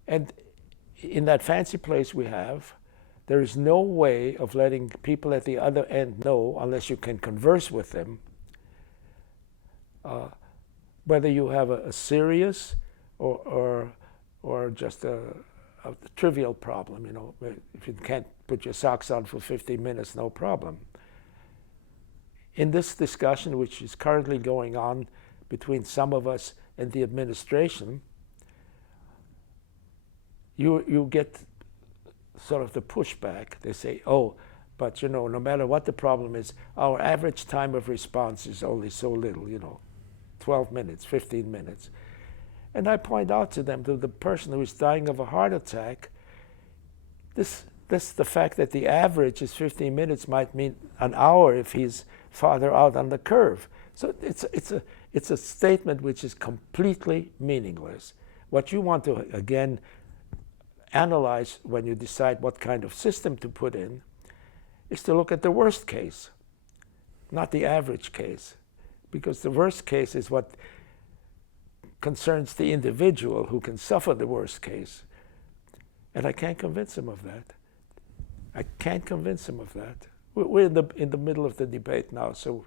And in that fancy place we have, there is no way of letting people at the other end know, unless you can converse with them, whether you have a serious or just a trivial problem. If you can't put your socks on for 15 minutes, no problem. In this discussion, which is currently going on between some of us and the administration, you get sort of the pushback. They say, oh, but no matter what the problem is, our average time of response is only so little, 12 minutes, 15 minutes. And I point out to them, to the person who is dying of a heart attack, the fact that the average is 15 minutes might mean an hour if he's farther out on the curve. So it's a statement which is completely meaningless. What you want to, again, analyze when you decide what kind of system to put in is to look at the worst case, not the average case. Because the worst case is what concerns the individual who can suffer the worst case. And I can't convince him of that. I can't convince him of that. We're in the middle of the debate now, so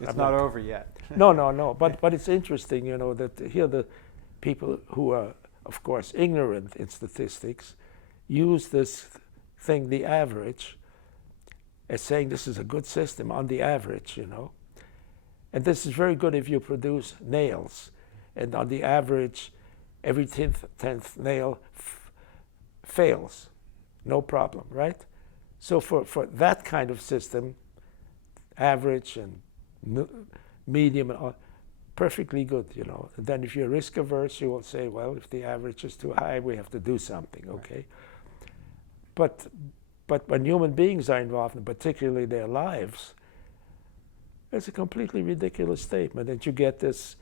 it's not over yet. No. But it's interesting, that here the people who are, of course, ignorant in statistics use this thing, the average, as saying this is a good system on the average, And this is very good if you produce nails, and on the average, every 10th nail fails. No problem, right? So for that kind of system, average and medium are perfectly good, And then if you're risk averse, you will say, well, if the average is too high, we have to do something, okay? But when human beings are involved, and particularly their lives, it's a completely ridiculous statement. And you get this,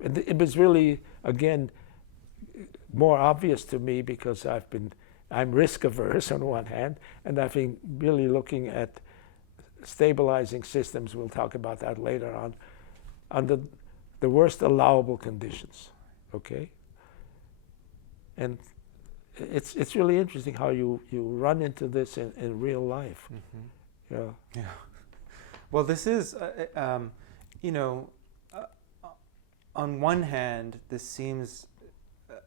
and it was really, again, more obvious to me because I've been I'm risk averse on one hand, and I think really looking at stabilizing systems, we'll talk about that later on, under the worst allowable conditions, okay? And it's really interesting how you run into this in real life. Yeah. Yeah. Well, this is, you know, on one hand, this seems,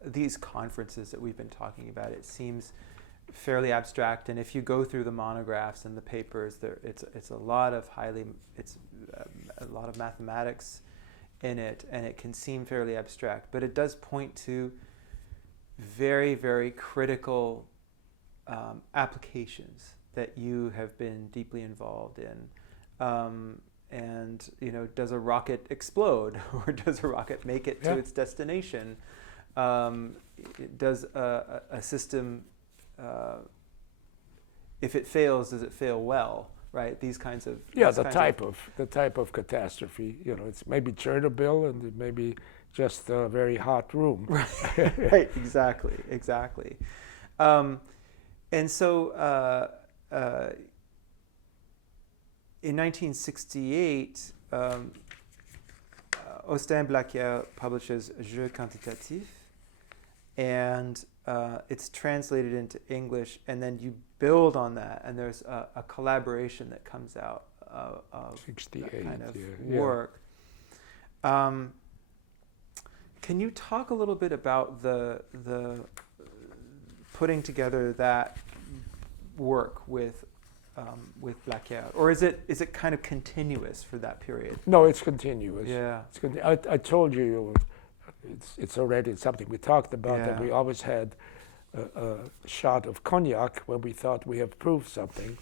these conferences that we've been talking about, it seems fairly abstract. And if you go through the monographs and the papers, it's a lot of a lot of mathematics in it, and it can seem fairly abstract. But it does point to very, very critical applications that you have been deeply involved in. And, you know, does a rocket explode, or does a rocket make it to its destination? Does a system, if it fails, does it fail well? Right? These kinds of the type of catastrophe. You know, it's maybe Chernobyl, and it may be just a very hot room. Right. Exactly. And so. In 1968, Austin Blaquier publishes Jeu quantitatif, and it's translated into English, and then you build on that, and there's a collaboration that comes out of that kind of work. Can you talk a little bit about the putting together that work with Blaquier, or is it kind of continuous for that period? No, it's continuous. Yeah. I told you, it's already something we talked about, that we always had a shot of cognac when we thought we have proved something,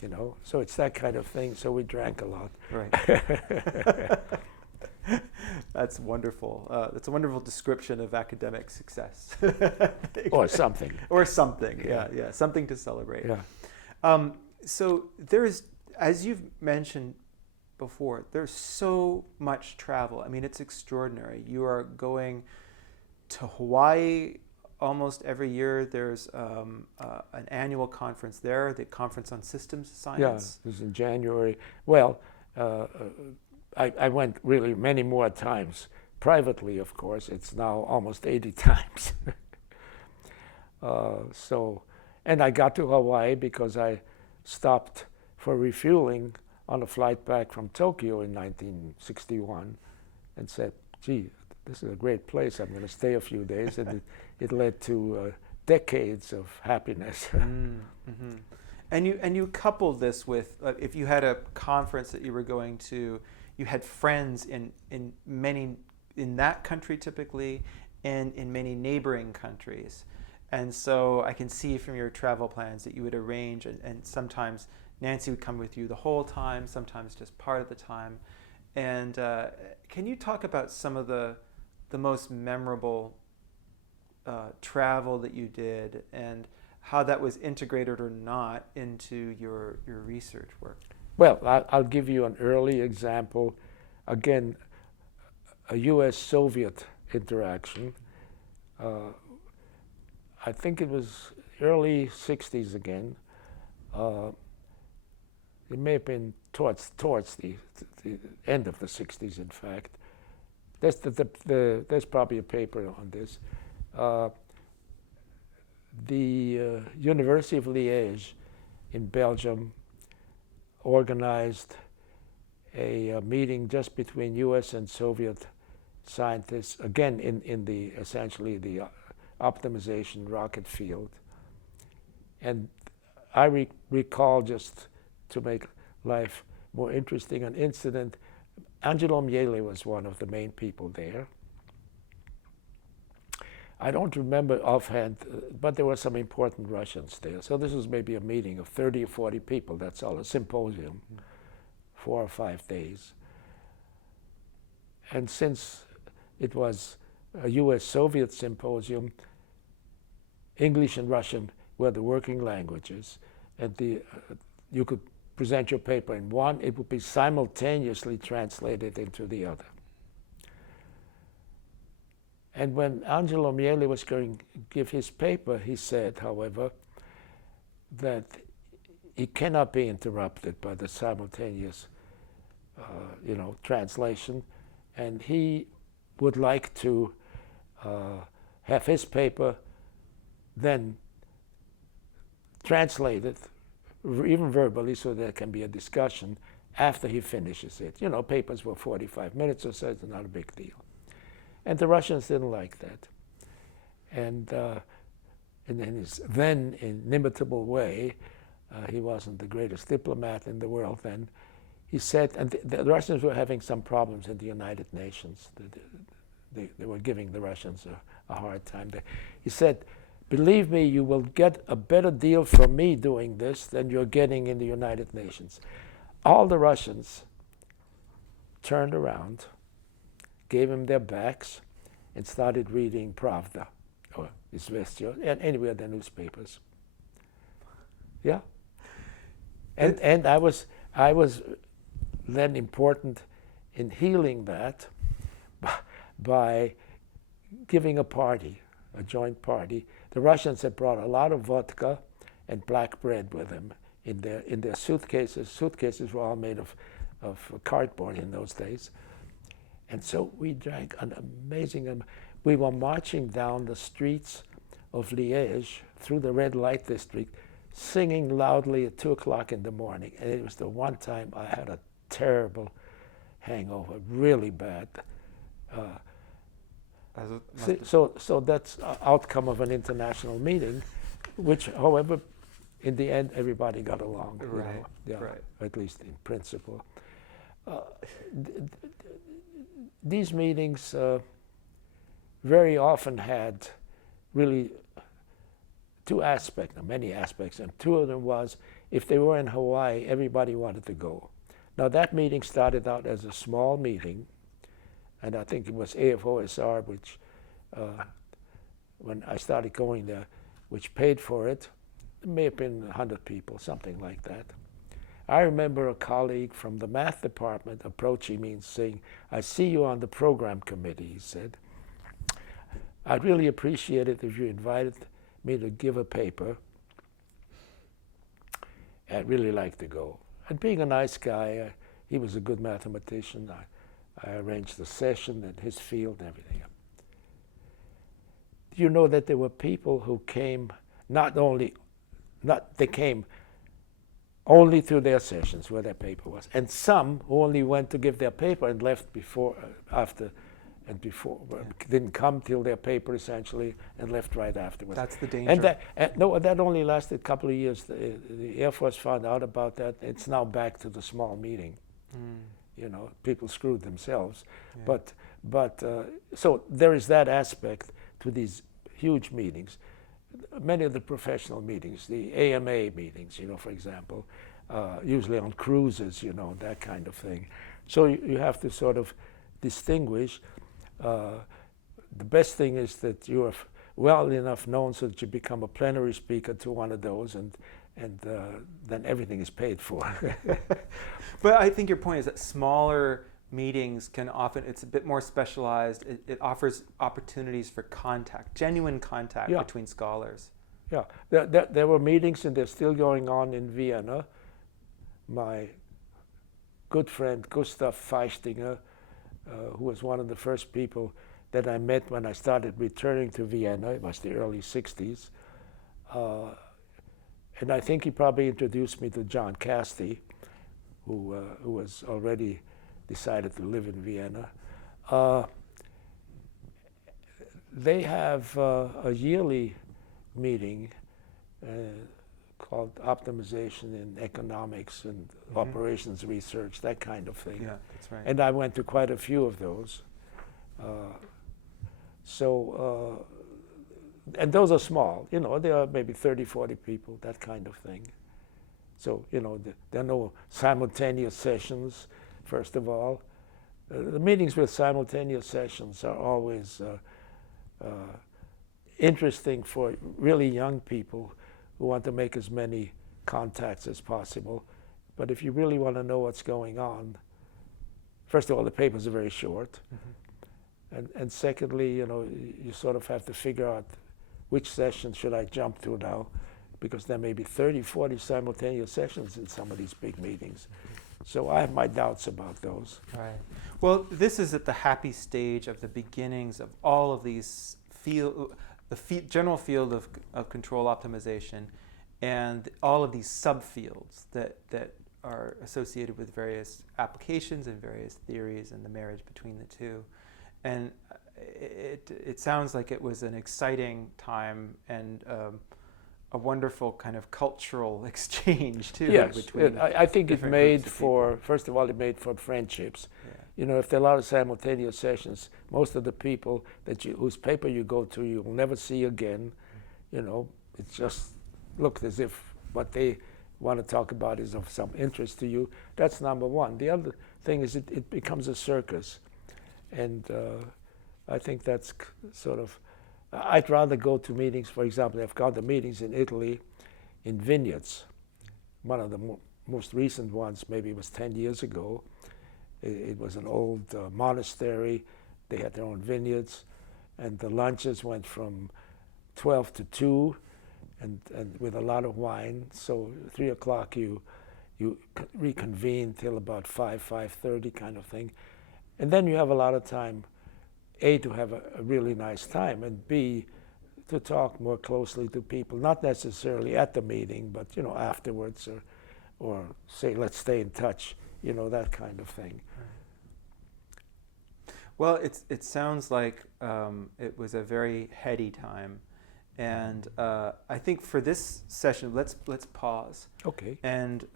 you know. So it's that kind of thing. So we drank a lot. Right. That's wonderful. That's a wonderful description of academic success. Or something. Or something. Yeah. Something to celebrate. Yeah. So there's, as you've mentioned before, there's so much travel. I mean, it's extraordinary. You are going to Hawaii almost every year. There's an annual conference there, the Conference on Systems Science. Yeah, it was in January. Well, I went really many more times. Privately, of course, it's now almost 80 times. And I got to Hawaii because I stopped for refueling on a flight back from Tokyo in 1961 and said, gee, this is a great place. I'm going to stay a few days. And it led to decades of happiness. Mm-hmm. And you coupled this with, if you had a conference that you were going to, you had friends in that country typically, and in many neighboring countries. And so I can see from your travel plans that you would arrange, and sometimes Nancy would come with you the whole time, sometimes just part of the time. And can you talk about some of the most memorable travel that you did, and how that was integrated or not into your research work? Well, I'll give you an early example. Again, a US-Soviet interaction. I think it was early 60s again. It may have been towards the end of the 60s, in fact. There's probably a paper on this. The University of Liège in Belgium organized a meeting just between US and Soviet scientists, again in the essentially the optimization rocket field. And I recall, just to make life more interesting, an incident. Angelo Miele was one of the main people there. I don't remember offhand, but there were some important Russians there. So this was maybe a meeting of 30 or 40 people, that's all, a symposium, 4 or 5 days. And since it was a US-Soviet symposium, English and Russian were the working languages, and you could present your paper in one, it would be simultaneously translated into the other. And when Angelo Miele was going to give his paper, he said, however, that he cannot be interrupted by the simultaneous, translation, and he would like to have his paper then translated, even verbally, so there can be a discussion after he finishes it. Papers were 45 minutes or so, it's not a big deal. And the Russians didn't like that. And in his then inimitable way, he wasn't the greatest diplomat in the world then, he said, and the Russians were having some problems in the United Nations. They were giving the Russians a hard time. He said, believe me, you will get a better deal from me doing this than you're getting in the United Nations. All the Russians turned around, gave him their backs, and started reading Pravda, or Izvestия, and anyway, the newspapers. Yeah. And I was then important in healing that by giving a party, a joint party. The Russians had brought a lot of vodka and black bread with them in their suitcases. Suitcases were all made of cardboard in those days. And so we drank an amazing, we were marching down the streets of Liège through the red light district, singing loudly at 2 o'clock in the morning. And it was the one time I had a terrible hangover, really bad. So that's an outcome of an international meeting, which, however, in the end, everybody got along. Right. Right. At least in principle. These meetings very often had really two aspects, many aspects, and two of them was, if they were in Hawaii, everybody wanted to go. Now that meeting started out as a small meeting, and I think it was AFOSR, which, when I started going there, which paid for it. It may have been 100 people, something like that. I remember a colleague from the math department approaching me and saying, I see you on the program committee, he said. I'd really appreciate it if you invited me to give a paper. I'd really like to go. And being a nice guy, he was a good mathematician. I arranged the session in his field and everything. You know that there were people who came they came only through their sessions where their paper was, and some who only went to give their paper and left before, didn't come till their paper essentially and left right afterwards. That's the danger. And that only lasted a couple of years. The Air Force found out about that. It's now back to the small meeting. People screwed themselves. Yeah. But so there is that aspect to these huge meetings. Many of the professional meetings, the AMA meetings, for example, usually on cruises, that kind of thing. So you have to sort of distinguish. The best thing is that you are well enough known so that you become a plenary speaker to one of those, and then everything is paid for. But I think your point is that smaller meetings can often, it's a bit more specialized. It offers opportunities for contact, genuine contact between scholars. Yeah, there were meetings, and they're still going on in Vienna. My good friend Gustav Feistinger, who was one of the first people that I met when I started returning to Vienna, it was the early 60s. And I think he probably introduced me to John Cassady, who was already decided to live in Vienna. They have a yearly meeting called Optimization in Economics and Operations Research, that kind of thing. Yeah, that's right. And I went to quite a few of those. And those are small, there are maybe 30, 40 people, that kind of thing. So, there are no simultaneous sessions, first of all. The meetings with simultaneous sessions are always interesting for really young people who want to make as many contacts as possible. But if you really want to know what's going on, first of all, the papers are very short. And secondly, you sort of have to figure out which session should I jump to now, because there may be 30, 40 simultaneous sessions in some of these big meetings. So I have my doubts about those. Right. Well, this is at the happy stage of the beginnings of all of these general field of control optimization, and all of these subfields that are associated with various applications and various theories and the marriage between the two. And it sounds like it was an exciting time and a wonderful kind of cultural exchange too. Yes, between I think it different made groups of for, people. first of all, it made for friendships. Yeah. If there are a lot of simultaneous sessions, most of the people whose paper you go to, you will never see again. It just looks as if what they want to talk about is of some interest to you. That's number one. The other thing is it becomes a circus. And I think that's sort of, I'd rather go to meetings, for example, I've gone to meetings in Italy in vineyards. One of the most recent ones maybe was 10 years ago. It was an old monastery. They had their own vineyards, and the lunches went from 12 to 2, and with a lot of wine. So 3 o'clock you reconvene till about 5:30 kind of thing. And then you have a lot of time, A, to have a really nice time, and B, to talk more closely to people, not necessarily at the meeting, but afterwards, or say, let's stay in touch, that kind of thing. Well, it sounds like it was a very heady time, and I think for this session, let's pause. Okay. And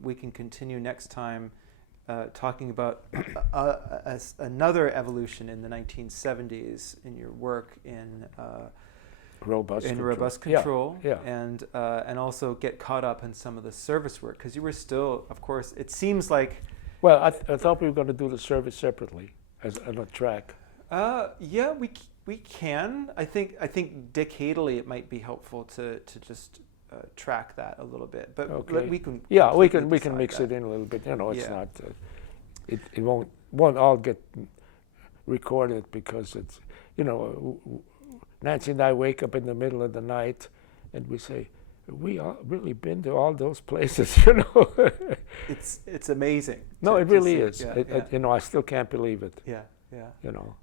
we can continue next time talking about another evolution in the 1970s in your work in robust control, yeah. And also get caught up in some of the service work, because you were still, of course, it seems like. Well, I thought we were going to do the service separately as on a track. Yeah, we can. I think decadally it might be helpful to just track that a little bit, but okay. we can. Yeah, we can mix that. it in a little bit. It's Yeah. not. It won't all get recorded, because it's Nancy and I wake up in the middle of the night, and we say, we all really been to all those places, It's amazing. No, it really is. Yeah, I still can't believe it. Yeah. You know.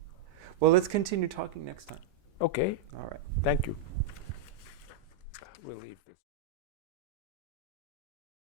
Well, let's continue talking next time. Okay. All right. Thank you.